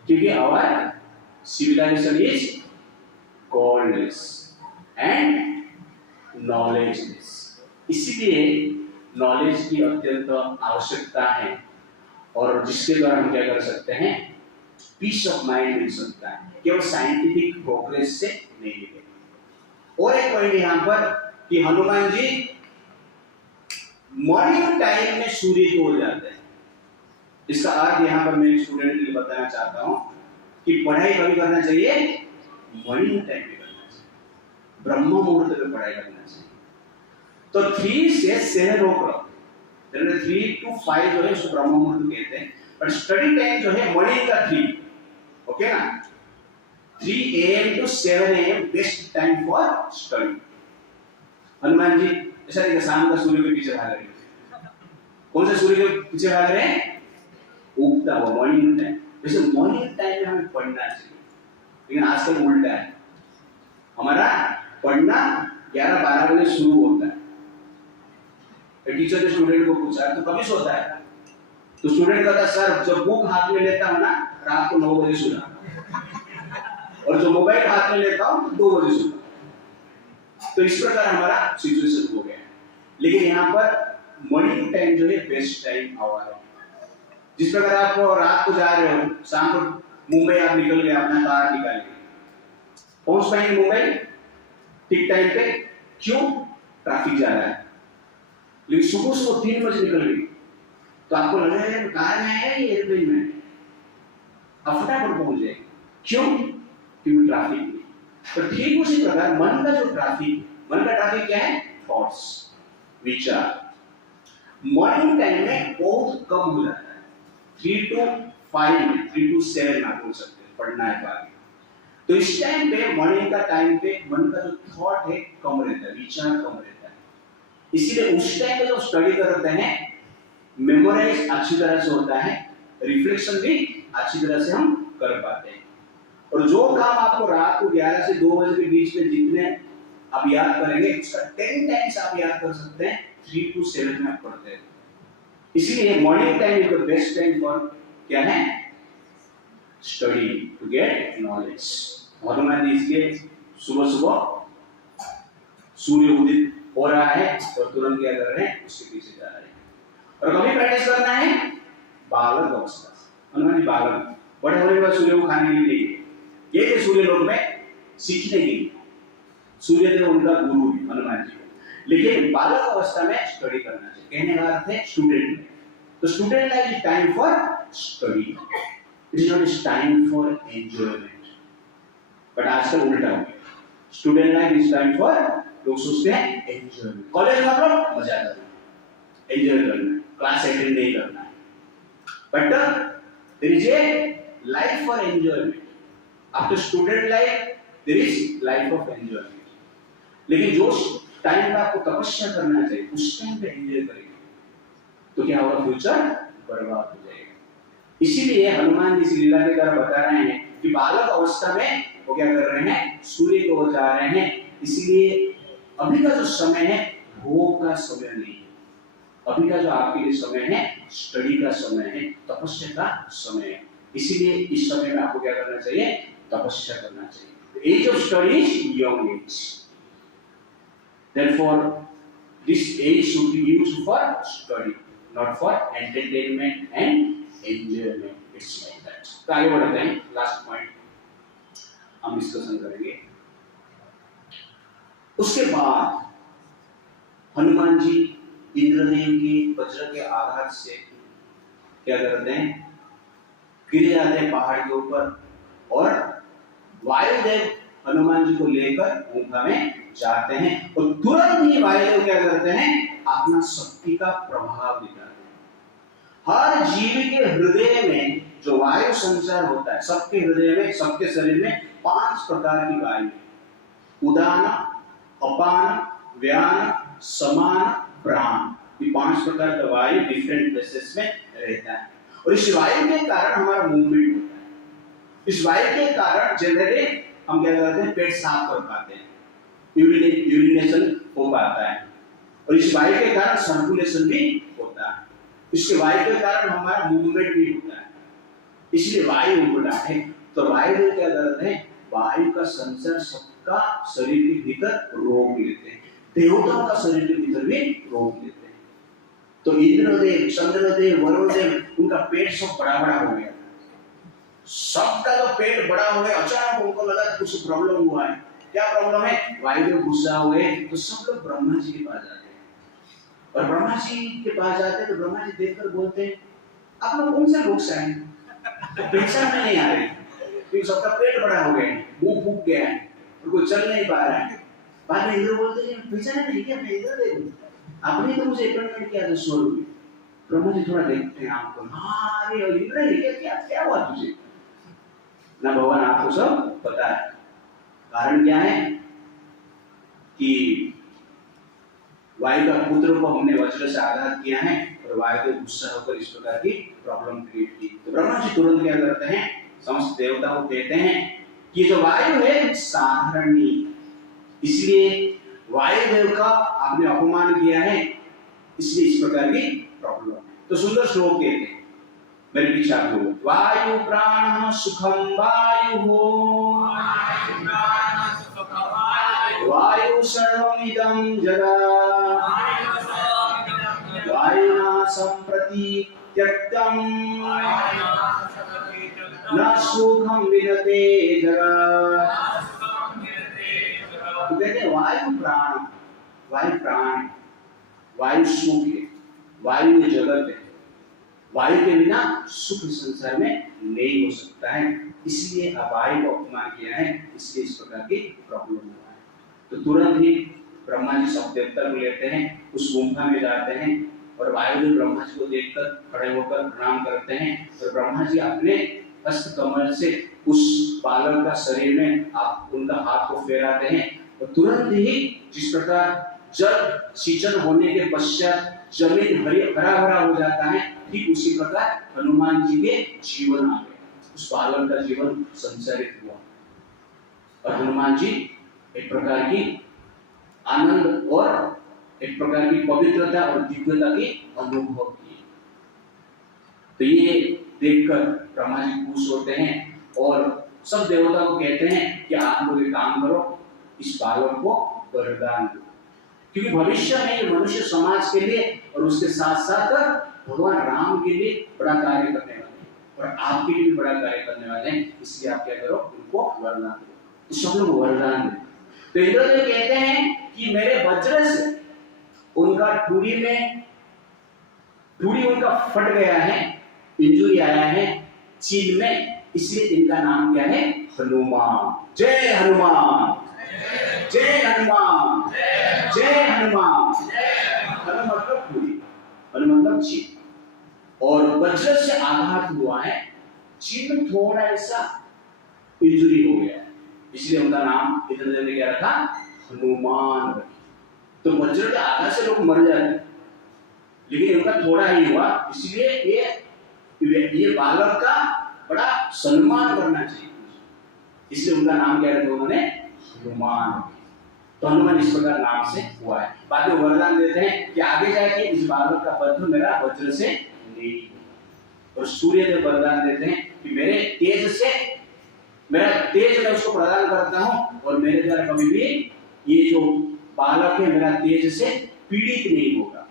क्योंकि our civilization is godless and नॉलेजनेस। इसीलिए नॉलेज की अत्यंत आवश्यकता है, और जिसके द्वारा हम क्या कर सकते हैं, पीस ऑफ माइंड मिल सकता है, केवल साइंटिफिक प्रोग्रेस से नहीं मिलेगा। और एक पॉइंट यहाँ पर कि हनुमान जी मॉर्निंग टाइम में सूर्य को हो जाते हैं। इसका अर्थ यहाँ पर मैं स्टूडेंट के लिए बताना चाहता हूँ कि पढ़ाई कभी करना चाहिए, मॉर्निंग टाइम में करना चाहिए, ब्रह्म मुहूर्त में पढ़ाई करना चाहिए। तो 3 से 7 o'clock, 3 to 5 जो है उसको ब्रह्म मुहूर्त कहते हैं, पर स्टडी टाइम जो है मॉर्निंग का 3, ओके ना, 3 AM to 7 AM best time for study. Hanuman ji ऐसा नहीं कि शाम का सूर्य के पीछे भाग रहे हैं। कौन से सूर्य के पीछे भाग रहे हैं? उगता हुआ मॉर्निंग टाइम। वैसे मॉर्निंग टाइम में हमें पढ़ना चाहिए, लेकिन आजकल उल्टा है, हमारा पढ़ना 11-12 बजे शुरू होता है। टीचर ने स्टूडेंट को पूछा तो कभी सोता है, तो स्टूडेंट कहता सर जब बुक हाथ में लेता हूं ना रात को 9 बजे सोता, और जो मोबाइल हाथ में लेता हूं तो 2 बजे सोता। तो इस प्रकार हमारा सिचुएशन हो गया। लेकिन यहाँ पर मॉर्निंग टाइम जो है बेस्ट टाइम आवर है। जिस प्रकार आप रात को जा रहे हो, शाम को मुंबई आप निकल गए, अपना कार निकाल के पहुंच पाएंगे मुंबई ठीक टाइम पे, क्यों? ट्रैफिक ज्यादा है। लेकिन सुबह सुबह 3 बजे निकल गई तो आपको लग रहा है कार में आएगा या एयरप्लेन में, आप फटाफट पहुंच जाएंगे, क्यों? क्योंकि ट्रैफिक नहीं। तो ठीक उसी प्रकार मन का जो ट्रैफिक, मन का ट्रैफिक क्या है? थॉट्स, विचार। मॉर्निंग टाइम में बहुत कम हो जाता है, 3 to 5, 3 to 7 आप बोल सकते हैं, पढ़ना है बाकी। तो इस टाइम पे मॉर्निंग का टाइम पे मन का जो थॉट है कम रहता है, विचार कम रहता है। इसीलिए उस टाइम पे जब स्टडी करते हैं मेमोराइज अच्छी तरह से होता है, रिफ्लेक्शन भी अच्छी तरह से हम कर पाते हैं। और जो काम आपको रात को 11 से 2 बजे के बीच में जितने आप याद करेंगे उसका 10 टाइम्स आप याद कर सकते हैं 3 to 7 में आप पढ़ते हैं। इसीलिए morning time is the best time for क्या है? Study, to get knowledge. Hanuman ji इसलिए सुबह सुबह सूर्य उदित हो रहा है और तुरंत क्या कर रहे हैं? उसके पीछे जा रहे हैं। और कभी प्रैक्टिस करना है बालक अवस्था। हनुमान जी बालक, बड़े होने के बाद सूर्य को खाने के लिए नहीं, ये थे सूर्य लोक में सीखने के लिए। सूर्य देव उनका गुरु है हनुमान जी को, लेकिन बालक अवस्था में स्टडी करना चाहिए। कहने का अर्थ है स्टूडेंट में। तो student life is time for study, it is not time for enjoyment. But आजकल उल्टा हो गया, student life is time for, लोग सोचते हैं एंजॉयमेंट। कॉलेज में आप लोग मजा करना, एंजॉय करना, क्लास अटेंड नहीं करना है, but there is a life for enjoyment. After student life there is life of enjoyment. लेकिन जो टाइम पे आपको तपस्या करना चाहिए उस टाइम पे एंजॉय करेंगे तो क्या होगा? फ्यूचर बर्बाद हो जाएगा। इसीलिए हनुमान जी इस लीला के द्वारा बता रहे हैं कि बालक अवस्था में वो क्या कर रहे हैं? सूर्य की ओर जा रहे हैं। इसीलिए अभी का जो समय है भोग का समय नहीं है, अभी का जो आपके लिए समय है स्टडी का समय है, तपस्या का समय है। इसीलिए इस समय में आपको क्या करना चाहिए? तपस्या करना चाहिए। Age of study is young age, therefore this age should be used for study, not for entertainment and enjoyment. It's like that. तो आगे बढ़ते हैं, लास्ट पॉइंट हम डिस्कशन करेंगे। उसके बाद हनुमान जी इंद्रदेव की वज्र के आघात से क्या करते हैं? गिर जाते हैं पहाड़ के ऊपर, और वायुदेव हनुमान जी को लेकर गुफा में जाते हैं, और तुरंत ही वायुदेव क्या करते हैं? अपना शक्ति का प्रभाव दिखाते हैं। हर जीव के हृदय में जो वायु संचार होता है, सबके हृदय में, सबके शरीर में 5 प्रकार की वायु है। उदान, अपान, व्यान, समान, प्राण। ये 5 प्रकार का वायु डिफरेंट प्लेसेस में रहता है, और इस वायु के कारण हमारा मूवमेंट होता है। इस वायु के कारण जनरली हम क्या करते हैं? पेट साफ कर पाते हैं, यूरिनेशन हो पाता है, और इस वायु के कारण सर्कुलेशन भी होता है। इसके वायु के कारण हमारा मूवमेंट भी होता है। इसलिए वायु उल्टा है। तो वायु क्या करते हैं? वायु का संचार सबका शरीर के भीतर रोक लेते हैं। देवताओं का शरीर के भीतर भी रोक देते हैं। तो इंद्रदेव, चंद्रदेव, वरुणदेव, उनका पेट सब बड़ा बड़ा हो गया, सबका तो पेट बड़ा हो गया। अचानक उनको लगा कुछ प्रॉब्लम हुआ है। क्या प्रॉब्लम है? वायुदेव गुस्सा हुए तो सब लोग ब्रह्मा जी के पास जाते हैं, और ब्रह्मा जी के पास जाते हैं तो ब्रह्मा जी देखकर बोलते हैं, आप लोग कौन से लोग से आए? तो पहचान में नहीं आ रही, क्योंकि सबका पेट बड़ा हो गया है, मुंह फूक गया है, और कोई चल नहीं पा रहा है। बाद में इंद्र बोलते हैं, पहचाना नहीं क्या? मैं इंद्रदेव, आपने तो मुझे अपॉइंटमेंट किया था स्वर्ग में। ब्रह्मा जी थोड़ा देखते हैं आपको, हाँ अरे इंद्र क्या क्या हुआ तुझे? ना भगवान आपको सब पता है। कारण क्या है कि वायु का पुत्र को हमने वज्र से आघात किया है, और वायु को गुस्सा होकर इस प्रकार की प्रॉब्लम क्रिएट की। तो ब्रह्मा जी तुरंत क्या करते हैं, समस्त देवता को कहते हैं कि जो वायु है साधारण नहीं, इसलिए वायु देव का आपने अपमान किया है, इसलिए इस प्रकार की प्रॉब्लम है। तो सुंदर श्लोक कहते हैं, मेरे पीछे आप लोग, वायु प्राण सुखम वायु हो, वायु सर्वमिदं जगत्, वायुना सम्प्रति त्यक्तं न सुखम विदते जगत्। तो कहते हैं वायु प्राण, वायु प्राण, वायु सुख है, वायु जगत है, वायु के बिना सुख संसार में नहीं हो सकता है, इसलिए वायु को अपमान किया है, इसलिए इस प्रकार की प्रॉब्लम हुआ है। तो तुरंत ही ब्रह्मा जी सब देवता को लेते हैं, उस गुफा में जाते हैं, और वायुदेव ब्रह्मा जी को देखकर खड़े होकर प्रणाम करते हैं, और ब्रह्मा जी अपने हस्त कमल से उस बालक का शरीर में आप उनका हाथ को फेराते हैं, और तुरंत ही जिस प्रकार जल सिंचन होने के पश्चात जमीन हरा भरा हो जाता है, ठीक उसी प्रकार हनुमान जी के जीवन आ गए, उस बालक का जीवन संचारित हुआ, और हनुमान जी एक प्रकार की आनंद और एक प्रकार की पवित्रता और दिव्यता की अनुभव की। तो ये देखकर ब्रह्मा जी खुश होते हैं, और सब देवता को कहते हैं कि आप लोग एक काम करो, इस बालक को वरदान दो, क्योंकि भविष्य में ये मनुष्य समाज के लिए और उसके साथ साथ भगवान राम के लिए बड़ा कार्य करने वाले हैं, और आपके लिए भी बड़ा कार्य करने वाले हैं, इसलिए आप क्या करो, उनको वरदान दो। तो सब लोग वरदान दे। तो इंद्रदेव कहते हैं कि मेरे वज्र से उनका ठुड़ी उनका फट गया है, इंजुरी आया है चीन में, इसलिए इनका नाम क्या है, हनुमान। जय हनुमान, जय हनुमान, जय हनुमान। हनुमान मतलब ठुड़ी, हनुमान मतलब चीन, और वज्र से आघात हुआ है, चीन में थोड़ा ऐसा इंजुरी हो गया है, इसलिए उनका नाम इंद्रदेव ने क्या रखा, हनुमान। तो वज्र के आघात से लोग मर जाते हैं, लेकिन उनका थोड़ा ही हुआ, इसलिए ये बालक का बड़ा सम्मान करना चाहिए, इसलिए उनका नाम क्या रखा उन्होंने, हनुमान। तो हनुमान इस प्रकार नाम से हुआ है। बाद में वरदान देते हैं कि आगे जाके इस बालक का बद्ध मेरा वज्र से नहीं, और सूर्य देव वरदान देते हैं कि मेरे तेज से, मेरा तेज मैं उसको प्रदान करता हूं, और मेरे द्वारा कभी भी ये जो बालक है मेरा तेज से पीड़ित नहीं होगा,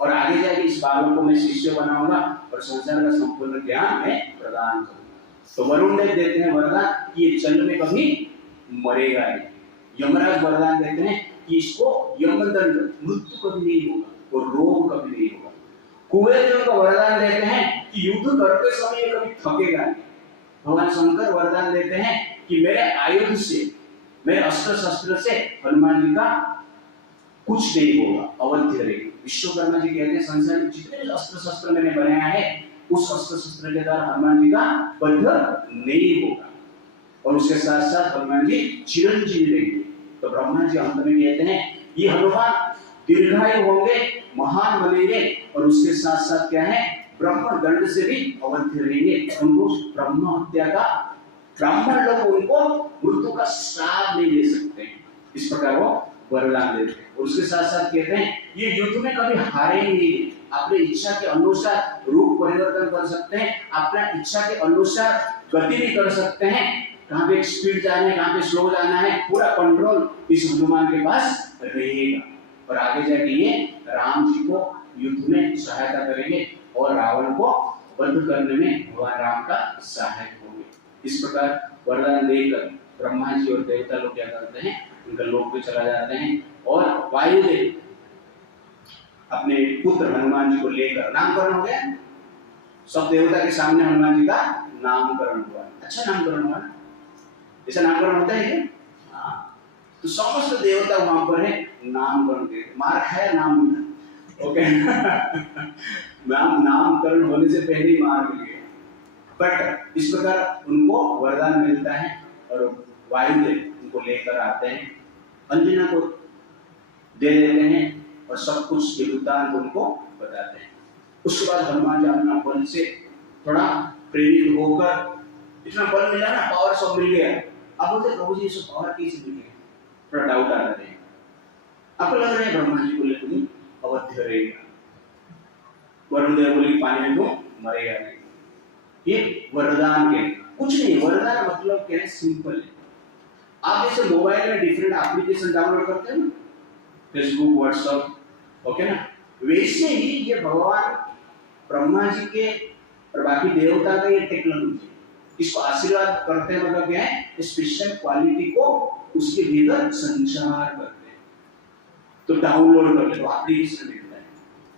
और आगे जाके इस बालक को मैं शिष्य बनाऊंगा, और संसार का संपूर्ण ज्ञान मैं प्रदान करूंगा। तो वरुण देव देते हैं वरदान कि ये जन्म में कभी मरेगा नहीं। यमराज वरदान देते हैं कि इसको यमदंड, मृत्यु कभी नहीं होगा, और रोग कभी नहीं होगा। कुबेर देव का वरदान देते हैं कि युद्ध करते समय ये कभी थकेगा नहीं। भगवान शंकर वरदान देते हैं कि मेरे आयुध से, मेरे अस्त्र शस्त्र से हनुमान जी का कुछ नहीं होगा, अवध्य रहेगी। विश्वकर्मा जी कहते हैं संसार में जितने भी अस्त्र शस्त्र मैंने बनाया है, उस अस्त्र शस्त्र के द्वारा हनुमान जी का वध नहीं होगा, और उसके साथ साथ हनुमान जी चिरंजीवी रहेंगे। तो ब्रह्मा जी अंत में कहते हैं ये हनुमान दीर्घायु होंगे, महान बनेंगे, और उसके साथ साथ क्या है, ब्रह्म दंड से भी अवध्य रहेंगे। उनको ब्रह्म हत्या का, ब्राह्मण लोग उनको मृत्यु का श्राप नहीं दे सकते, इस प्रकार वो वरदान देते हैं। और उसके साथ साथ कहते हैं ये युद्ध में कभी हारेंगे नहीं, अपनी इच्छा के अनुसार रूप परिवर्तन कर सकते हैं, अपना इच्छा के अनुसार गति भी कर सकते हैं, कहां पे स्पीड जाना है, कहां पे स्लो जाना है, पूरा कंट्रोल इस हनुमान के पास रहेगा। और आगे जाके ये राम जी को युद्ध में सहायता करेंगे और रावण को वध करने में भगवान राम का सहायक होंगे। इस प्रकार वरदान देकर ब्रह्मा जी और देवता लोग क्या करते हैं, उनका लोक पे चला जाते हैं और वायुदेव अपने पुत्र हनुमान जी को लेकर, नामकरण हो गया, सब देवता के सामने हनुमान जी का नामकरण हुआ। अच्छा नामकरण हुआ, ऐसा नामकरण होता है क्या? हाँ, तो समस्त देवता वहां पर है, नामकरण के मार खाया नाम मिला, ओके नामकरण होने से पहले ही मार मिल गया। बट इस प्रकार उनको वरदान मिलता है और वायुदेव उनको लेकर आते हैं, अंजना को दे देते हैं और सब कुछ के वृत्तांत उनको बताते हैं। उसके बाद हनुमान जी अपना बल से थोड़ा प्रेरित होकर, इतना बल मिला ना, पावर सब मिल गया, अब बोलते प्रभु जी सब पावर कैसे मिल गया, थोड़ा डाउट आ रहे हैं। आपको लग रहा है ब्रह्मा जी बोले तुम अवध्य रहेगा, वरुण देव बोले पानी में तो मरेगा नहीं। ये वरदान के कुछ नहीं, वरदान मतलब क्या है, सिंपल है। आप जैसे मोबाइल में डिफरेंट एप्लीकेशन डाउनलोड करते हैं ना, फेसबुक, व्हाट्सएप, ओके ना, वैसे ही ये भगवान ब्रह्मा जी के और बाकी देवता का ये टेक्नोलॉजी, इसको आशीर्वाद करते हैं, मतलब क्या है, स्पेशल क्वालिटी को उसके भीतर संचार करते हैं। तो डाउनलोड कर ले तो एप्लीकेशन मिलता है।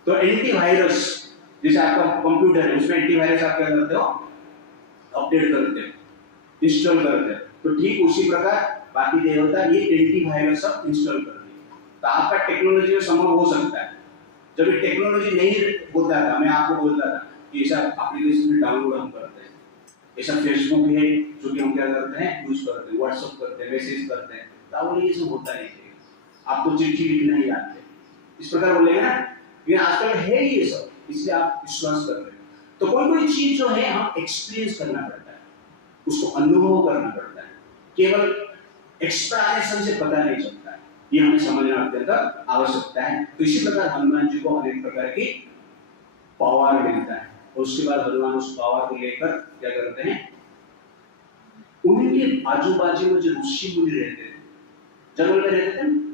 तो एंटीवायरस, जैसे आपका कंप्यूटर है उसमें एंटीवायरस आप क्या करते हो, अपडेट करते हो, इंस्टॉल करते हो, तो ठीक उसी प्रकार बाकी देवता ये एंटीवायरस सब इंस्टॉल कर दिए। तो आपका टेक्नोलॉजी में संभव हो सकता है। जब ये टेक्नोलॉजी नहीं होता था, मैं आपको बोलता था कि ऐसा एप्लीकेशन डाउनलोड हम करते हैं, ऐसा फेसबुक है जो कि हम क्या करते हैं, यूज करते हैं, व्हाट्सएप करते हैं, मैसेज करते हैं, तो ये सब होता नहीं है, आपको चिट्ठी लिखना ही आते, इस प्रकार बोलेंगे ना, ये आजकल है ये सब, इसलिए आप विश्वास कर रहे हैं। तो कोई कोई चीज जो है हम एक्सपीरियंस करना पड़ता है, उसको अनुभव करना पड़ता है, केवल एक्सप्लेनेशन से पता नहीं चलता है, ये हमें समझना अत्यंत आवश्यकता है। तो इसी प्रकार हनुमान जी को अनेक प्रकार की पावर मिलता है और उसके बाद भगवान उस पावर को लेकर क्या करते हैं, उनके आजू बाजू में जो ऋषि मुनि रहते थे, जंगल में रहते थे,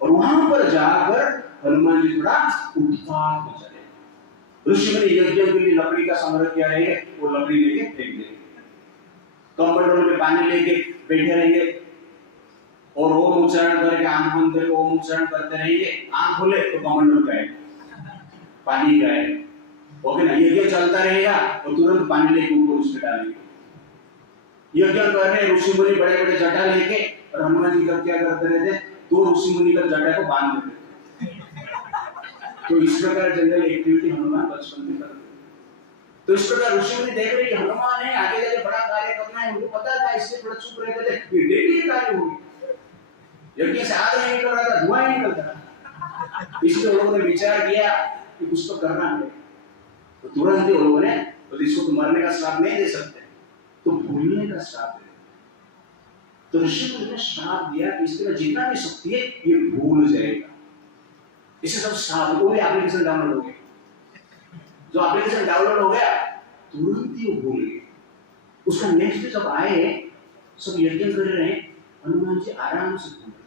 और वहां पर जाकर हनुमान जी थोड़ा उत्पात मचा रहे। ऋषि मुनि यज्ञ के लिए लकड़ी का संग्रह किया रहेंगे, वो लकड़ी लेके फेंक देंगे, कमंडलों में पानी लेके बैठे रहेंगे और ओम उच्चारण करके आंख बंद करके ओम उच्चारण करते रहेंगे, आंख खोले तो कमंडल गायब, पानी गायब, ओके ना। यज्ञ चलता रहेगा और तुरंत पानी लेके ऊपर उसमें डालेंगे। यज्ञ कर रहे ऋषि मुनि बड़े बड़े जटा लेके, और हनुमान जी क्या करते रहते, दो ऋषि मुनि का जटा को बांध देते। तो इस प्रकार जनरल एक्टिविटी हनुमान बचपन में करते। तो इस प्रकार ऋषि मुनि देख रहे कि हनुमान है, आगे जाके बड़ा कार्य करना है, उनको पता था, इसलिए थोड़ा चुप रहते थे, ये डेली कार्य होगी, यज्ञ से आग नहीं निकल रहा था, धुआं ही निकलता था, इसलिए लोगों ने विचार किया कि कुछ तो करना है। तो तुरंत ही लोगों ने, तो इसको तो मरने का श्राप नहीं दे सकते, तो भूलने का श्राप दे। तो ऋषि मुनि ने श्राप दिया कि इसके बाद जितना भी शक्ति है ये भूल जाएगा। इसे सब श्राप, वो भी एप्लीकेशन डाउनलोड हो गया, जो एप्लीकेशन डाउनलोड हो गया तुरंत ही वो भूल गए। उसका नेक्स्ट जब आए, सब यज्ञ कर रहे हैं, हनुमान जी आराम से घूम रहे,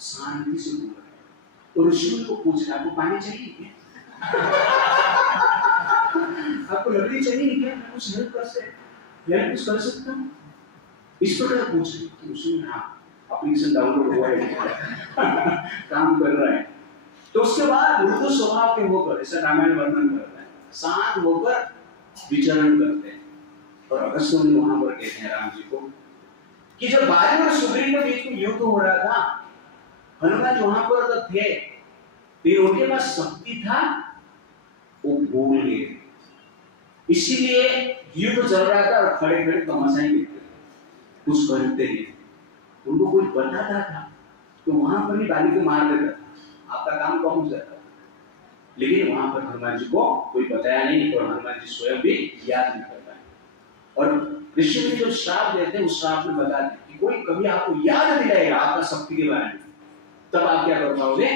शांति से घूम रहे, और ऋषि मुनि को पूछ रहा, आपको पानी चाहिए क्या? आपको लकड़ी चाहिए क्या? मैं कुछ हेल्प कर सकता हूँ? इस प्रकार पूछ रहे कि उसमें एप्लीकेशन डाउनलोड हुआ है काम कर रहा है। तो उसके बाद मृदु स्वभाव के होकर, ऐसा रामायण वर्णन करता है, शांत होकर विचरण करते हैं। और अगस्त्य मुनि वहां पर कहते हैं राम जी को कि जब बाली और सुग्रीव के बीच में युद्ध हो रहा था, हनुमान जी वहां पर तो थे, लेकिन उनके पास शक्ति था, वो भूल गए, इसीलिए युद्ध चल रहा था और खड़े खड़े तमाशा ही देखते, कुछ करते नहीं। उनको कोई बताता था तो वहां पर ही बाली को मार देता था, आपका काम कम हो जाता। लेकिन वहां पर हनुमान जी को कोई बताया नहीं और हनुमान जी स्वयं भी याद नहीं करता है। और ऋषि मुनि जो श्राप देते हैं उस श्राप में बताते कि कोई कभी आपको याद दिलाएगा आपका शक्ति के बारे में, तब आप क्या कर पाओगे,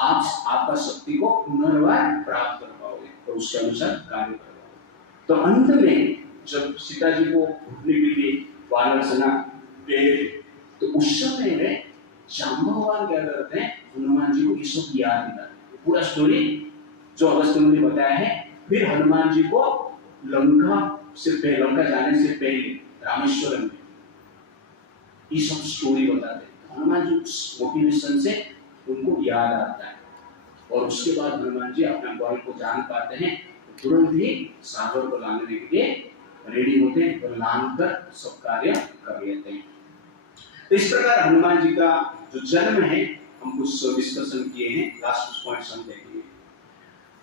आप आपका शक्ति को पुनर्वार प्राप्त कर पाओगे और उसके अनुसार कार्य कर पाओगे। तो अंत में जब सीता जी को ढूंढने के लिए वानर सेना गए, तो उस समय में जांबवान क्या करते हैं, हनुमान जी को ये सब याद दिला, पूरा स्टोरी जो अगस्त्य मुनि ने बताया है। फिर हनुमान जी को लंका लंका जाने से पहले रामेश्वरम में ये सब स्टोरी बताते हैं। हनुमान जी उस मोटिवेशन से उनको याद आता है और उसके बाद हनुमान जी अपना बल को जान पाते हैं, तुरंत ही सागर को लाने के लिए रेडी होते हैं और लान कर सब कार्य कर लेते हैं। तो इस प्रकार हनुमान जी का जो जन्म है हम कुछ डिस्कशन किए हैं, लास्ट कुछ पॉइंट समझेंगे।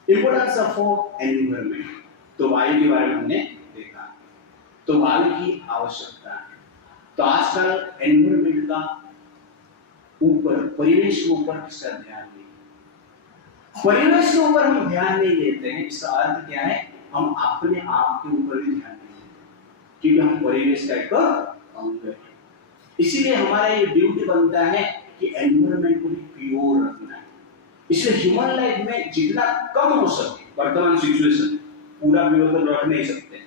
इंपोर्टेंस ऑफ एनवायरनमेंट, तो वायु के बारे में हमने देखा, तो वायु की आवश्यकता है। तो आजकल एनवायरनमेंट का ऊपर, परिवेश के ऊपर किसका ध्यान नहीं, परिवेश के ऊपर हम ध्यान नहीं देते हैं। इसका अर्थ क्या है, हम अपने आप के ऊपर भी ध्यान नहीं देते, क्योंकि हम परिवेश का एक अंग है। इसीलिए हमारा ये ड्यूटी बनता है कि एनवायरनमेंट को भी प्योर रखना है। इसलिए ह्यूमन लाइफ में जितना कम हो सके, वर्तमान सिचुएशन पूरा प्योर तो रख नहीं सकते,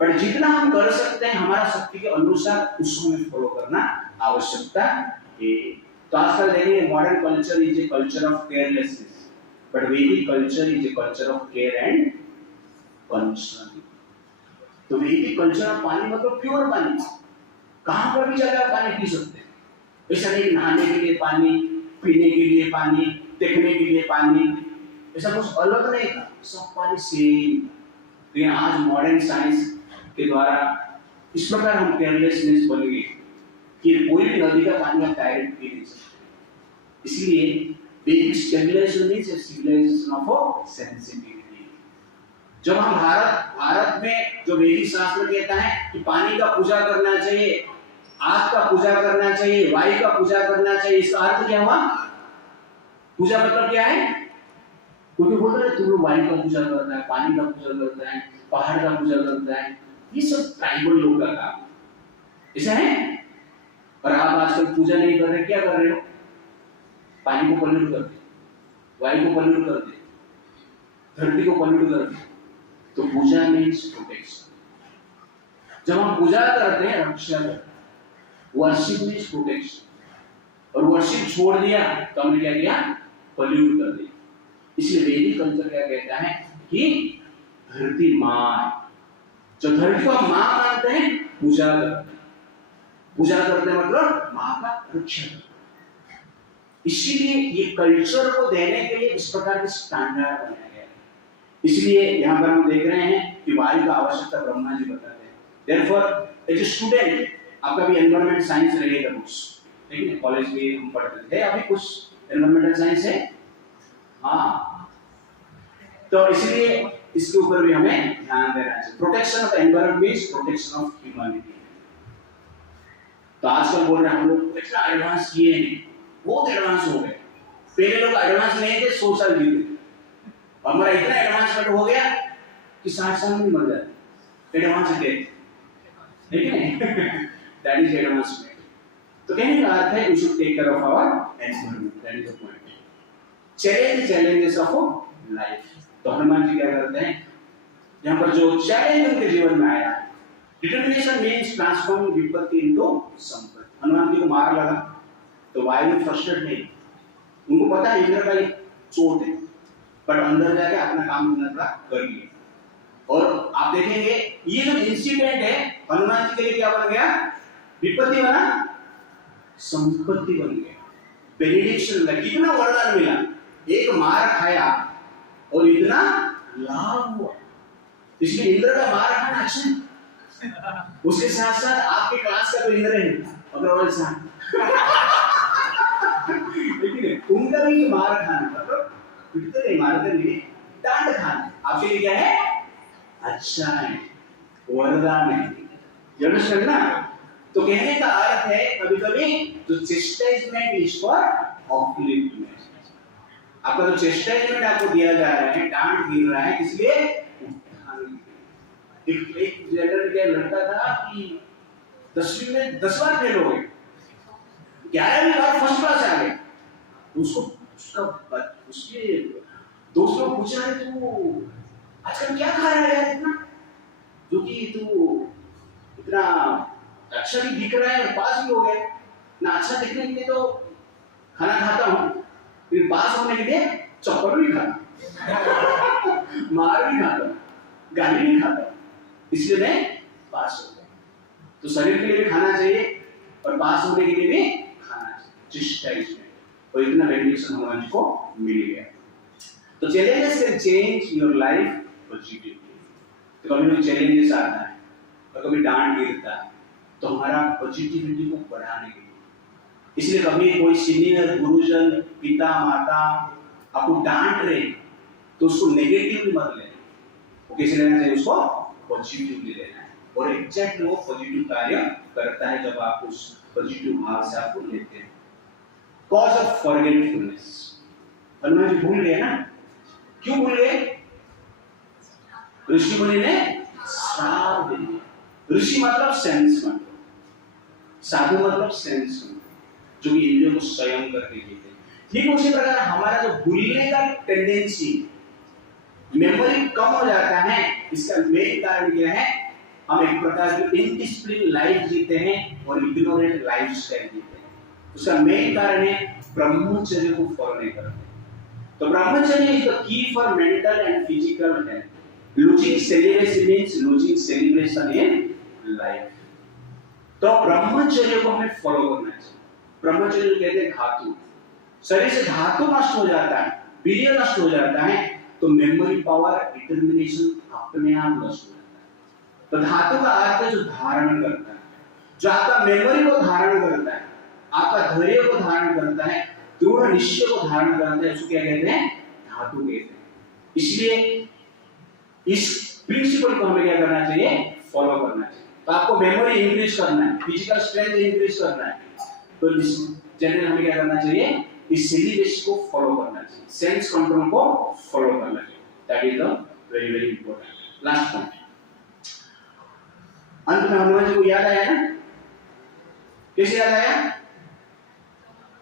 पर जितना हम कर सकते हैं हमारा शक्ति के अनुसार उसको हमें फॉलो करना आवश्यकता है। तो आजकल देखिए modern culture is a culture of carelessness, but Vedic culture is a culture of care and concern. तो वैदिक कल्चर ऑफ पानी मतलब प्योर पानी, कहां पर भी जाकर पानी पी सकते हैं। ऐसा नहीं नहाने के लिए पानी, पीने के लिए पानी, देखने के लिए पानी, ऐसा कुछ अलग नहीं था, सब पानी सेम। लेकिन आज मॉडर्न साइंस के द्वारा इस प्रकार हम केयरलेसनेस बन गए कि कोई भी नदी का पानी आप डायरेक्ट पी नहीं सकते। इसलिए basic stabilisation is a civilisation of sensitivity. जब हम भारत में जो वैदिक शास्त्र कहता है कि पानी का पूजा करना चाहिए, आग का पूजा करना चाहिए, वायु का पूजा करना चाहिए, इसका अर्थ क्या हुआ? पूजा मतलब क्या है? क्योंकि बोल रहे तुम लोग वायु का पूजा करता है, पानी का पूजा करता है, पहाड़ का पूजा करता है, ये सब ट्राइबल लोग का काम ऐसा है। और आप आजकल पूजा नहीं कर रहे, क्या कर रहे हो? पानी को पॉल्यूट करते, वायु को पॉल्यूट करते, धरती को पॉल्यूट करते। तो पूजा मीन्स प्रोटेक्शन। जब हम पूजा करते हैं रक्षा करते, वर्शिप मीन्स प्रोटेक्शन। और वर्शिप छोड़ दिया तो हमने क्या किया? पॉल्यूट कर दिया। इसलिए वैदिक कल्चर क्या कहता है कि धरती मां, जो धरती को हम मां मानते हैं, पूजा करते हैं। पूजा करते हैं मतलब मां का रक्षा करते। इसीलिए ये कल्चर को देने के लिए इस प्रकार के स्टैंडर्ड बनाया गया है। इसलिए यहाँ पर हम देख रहे हैं कि वायु का आवश्यकता ब्रह्मा जी बताते हैं। देयरफॉर एज ए स्टूडेंट आपका भी एनवायरमेंट साइंस रहेगा कुछ, ठीक है, कॉलेज में हम पढ़ते थे, अभी कुछ एनवायरमेंटल साइंस है, हाँ। तो इसलिए इसके ऊपर भी हमें ध्यान देना चाहिए। Protection of environment means protection of humanity. तो आजकल बोल रहे हैं हम लोग इतना एडवांस किए नहीं, बहुत एडवांस हो गए। पहले लोग एडवांस नहीं थे, 100 साल जीते, हमारा इतना एडवांसमेंट हो गया कि 60 साल में मर जाते। एडवांस डेथ, ठीक है, दैट इज एडवांसमेंट। तो कहने का अर्थ है we should take care of our environment, that is the point. Challenges of life. तो हनुमान जी क्या करते हैं, यहाँ पर जो चैलेंज उनके जीवन में आया, डिटर्मिनेशन मींस ट्रांसफॉर्म विपत्ति इनटू संपत्ति। हनुमान जी को मार लगा तो वायु फ्रस्ट्रेट नहीं, उनको पता है इंद्र का चोट है, पर अंदर जाके अपना काम कर लिया। और आप देखेंगे ये जो इंसिडेंट है हनुमान जी के लिए क्या बन गया? विपत्ति बना, संपत्ति बन गया, बेनिडिक्शन मिला। कितना वरदान मिला, एक मार खाया और इतना लाभ हुआ। इसलिए इंद्र का मार खाना अच्छा है, उसके साथ साथ आपके क्लास का तो इंद्र है अग्रवाल साहब, लेकिन उनका भी मार खाना मतलब पिटते नहीं, मारते नहीं, डांट खाना आपके लिए क्या है? अच्छा है, वरदान है। अंडरस्टैंड ना? तो कहने का अर्थ है कभी कभी जो चेस्टाइजमेंट इज फॉर अपलिफ्टमेंट। आपका जो चेस्टाइजमेंट आपको दिया जा रहा है, डांट गिर रहा है, इसलिए एक जनरल का लड़का था कि 10वीं में 10 बार फेल हो गए, 11वीं बार फर्स्ट क्लास आ गए। उसके दोस्त लोग पूछ रहे तू आजकल क्या खा रहा है यार इतना, जो कि तू इतना अच्छा भी दिख रहा है और पास भी हो गया ना। अच्छा दिखने के लिए तो खाना खाता हूँ, फिर पास होने के लिए चप्पल भी खाता, मार भी खाता, गाली भी खाता, इसलिए मैं पास हो गया। तो शरीर के लिए भी खाना चाहिए और पास होने के लिए भी खाना चाहिए, जिस और इतना बेनिफिट हनुमान जी को मिल गया। तो challenges can change your life positively. तो कभी चैलेंजेस आता है और कभी डांट गिरता है, तो हमारा पॉजिटिविटी को बढ़ाने के लिए, इसलिए कभी कोई सीनियर गुरुजन पिता माता आपको डांट रहे तो उसको नेगेटिवली मत लेना, वो कैसे लेना चाहिए, उसको पॉजिटिवली लेना है। और एग्जैक्ट वो पॉजिटिव कार्य करता है जब आप उस पॉजिटिव भाव से आपको लेते हैं। Cause of forgetfulness, Hanuman ji भूल गए ना, क्यों भूल गए? ऋषि मुनि ने श्राप दे दिया। ऋषि मतलब सेंस मतलब, साधु मतलब सेंस मतलब, जो कि इंद्रियों को स्वयं करके देते हैं। ठीक उसी प्रकार हमारा जो भूलने का टेंडेंसी, मेमोरी कम हो जाता है, इसका मेन कारण क्या है? हम एक प्रकार की इनडिसिप्लिन लाइफ जीते हैं और इग्नोरेंट लाइफस्टाइल जीते हैं। उसका मेन कारण है ब्रह्मचर्य को फॉलो नहीं करते। तो ब्रह्मचर्य is the key for mental and physical health. Losing celebration means losing celebration in life. तो ब्रह्मचर्य को हमें फॉलो करना चाहिए। ब्रह्मचर्य कहते हैं धातु, शरीर से धातु नष्ट हो जाता है, वीर्य नष्ट हो जाता है, तो मेमोरी पावर डिटरमिनेशन अपने आप नष्ट हो जाता है। तो धातु का अर्थ है जो धारण करता है, जो आपका मेमोरी को धारण करता है, आपका धैर्य को धारण करता है, दृढ़ निश्चय को धारण करता है, उसको क्या कहते हैं? धातु कहते हैं। इसलिए इस प्रिंसिपल को हमें क्या करना चाहिए? फॉलो करना चाहिए। तो आपको मेमोरी इंक्रीज करना है, फिजिकल स्ट्रेंथ इंक्रीज करना है, तो इस जनरल हमें क्या करना चाहिए? इस सिलेबस को फॉलो करना चाहिए, सेंस कंट्रोल को फॉलो करना चाहिए। That is the very very important last point. अंत में हनुमान जी को याद आया ना? कैसे याद आया?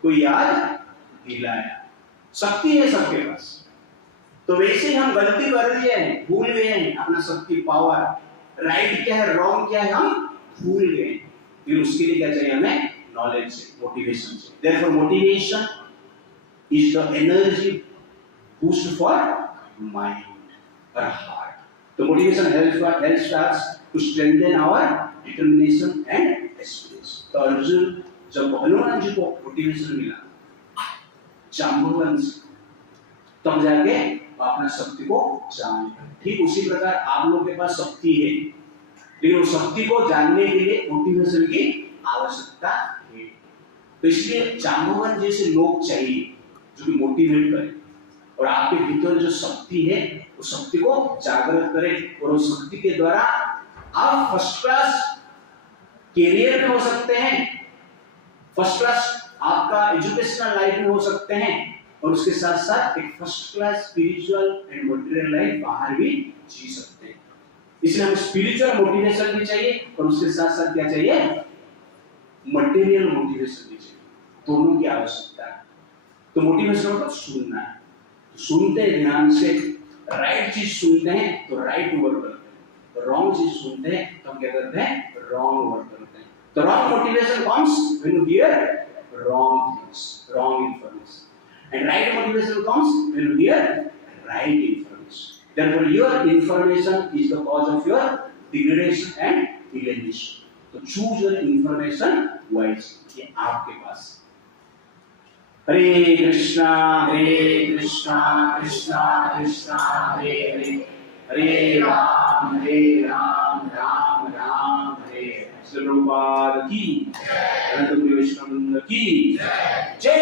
कोई याद दिलाया। शक्ति है सबके पास, तो वैसे ही हम गलती कर लिए हैं, भूल गए हैं अपना शक्ति पावर, राइट क्या है रॉन्ग क्या है हम भूल गए। फिर उसके लिए क्या चाहिए हमें? नॉलेज से, मोटिवेशन से। Therefore motivation is the energy boost for mind और हार्ट। तो motivation helps us to strengthen our determination and aspiration. तो अर्जुन जब हनुमान जी को मोटिवेशन मिला जांबुवन से, तब जाके अपना शक्ति को जान। ठीक उसी प्रकार आप लोगों के पास शक्ति है, लेकिन उस शक्ति को जानने के लिए मोटिवेशन की आवश्यकता है। तो इसलिए जांबुवन जैसे लोग चाहिए जो कि मोटिवेट करें और आपके भीतर जो शक्ति है उस शक्ति को जागृत करें, और उस शक्ति के द्वारा आप फर्स्ट क्लास कैरियर में हो सकते हैं, फर्स्ट क्लास आपका एजुकेशनल लाइफ में हो सकते हैं, और उसके साथ साथ एक first class spiritual and material life बाहर भी जी सकते हैं। इसलिए हमें स्पिरिचुअल मोटिवेशन भी चाहिए और उसके साथ साथ क्या चाहिए? मटेरियल मोटिवेशन भी चाहिए। दोनों की आवश्यकता है। तो मोटिवेशन मतलब सुनना है, तो सुनते हैं ध्यान से, राइट चीज सुनते हैं तो राइट वर्क करते हैं, रॉन्ग चीज सुनते हैं तो हम क्या करते हैं? रॉन्ग वर्क करते हैं। तो wrong motivation comes when you here wrong things, wrong information, and right motivation comes when you hear right information. Therefore your information is the cause of your degradation and alienation. So choose your information wisely. ये आपके पास। हरे कृष्णा कृष्णा कृष्णा हरे हरे, हरे राम राम राम हरे हरे। श्री प्रभुपाद की, अनंत वैष्णव की जय।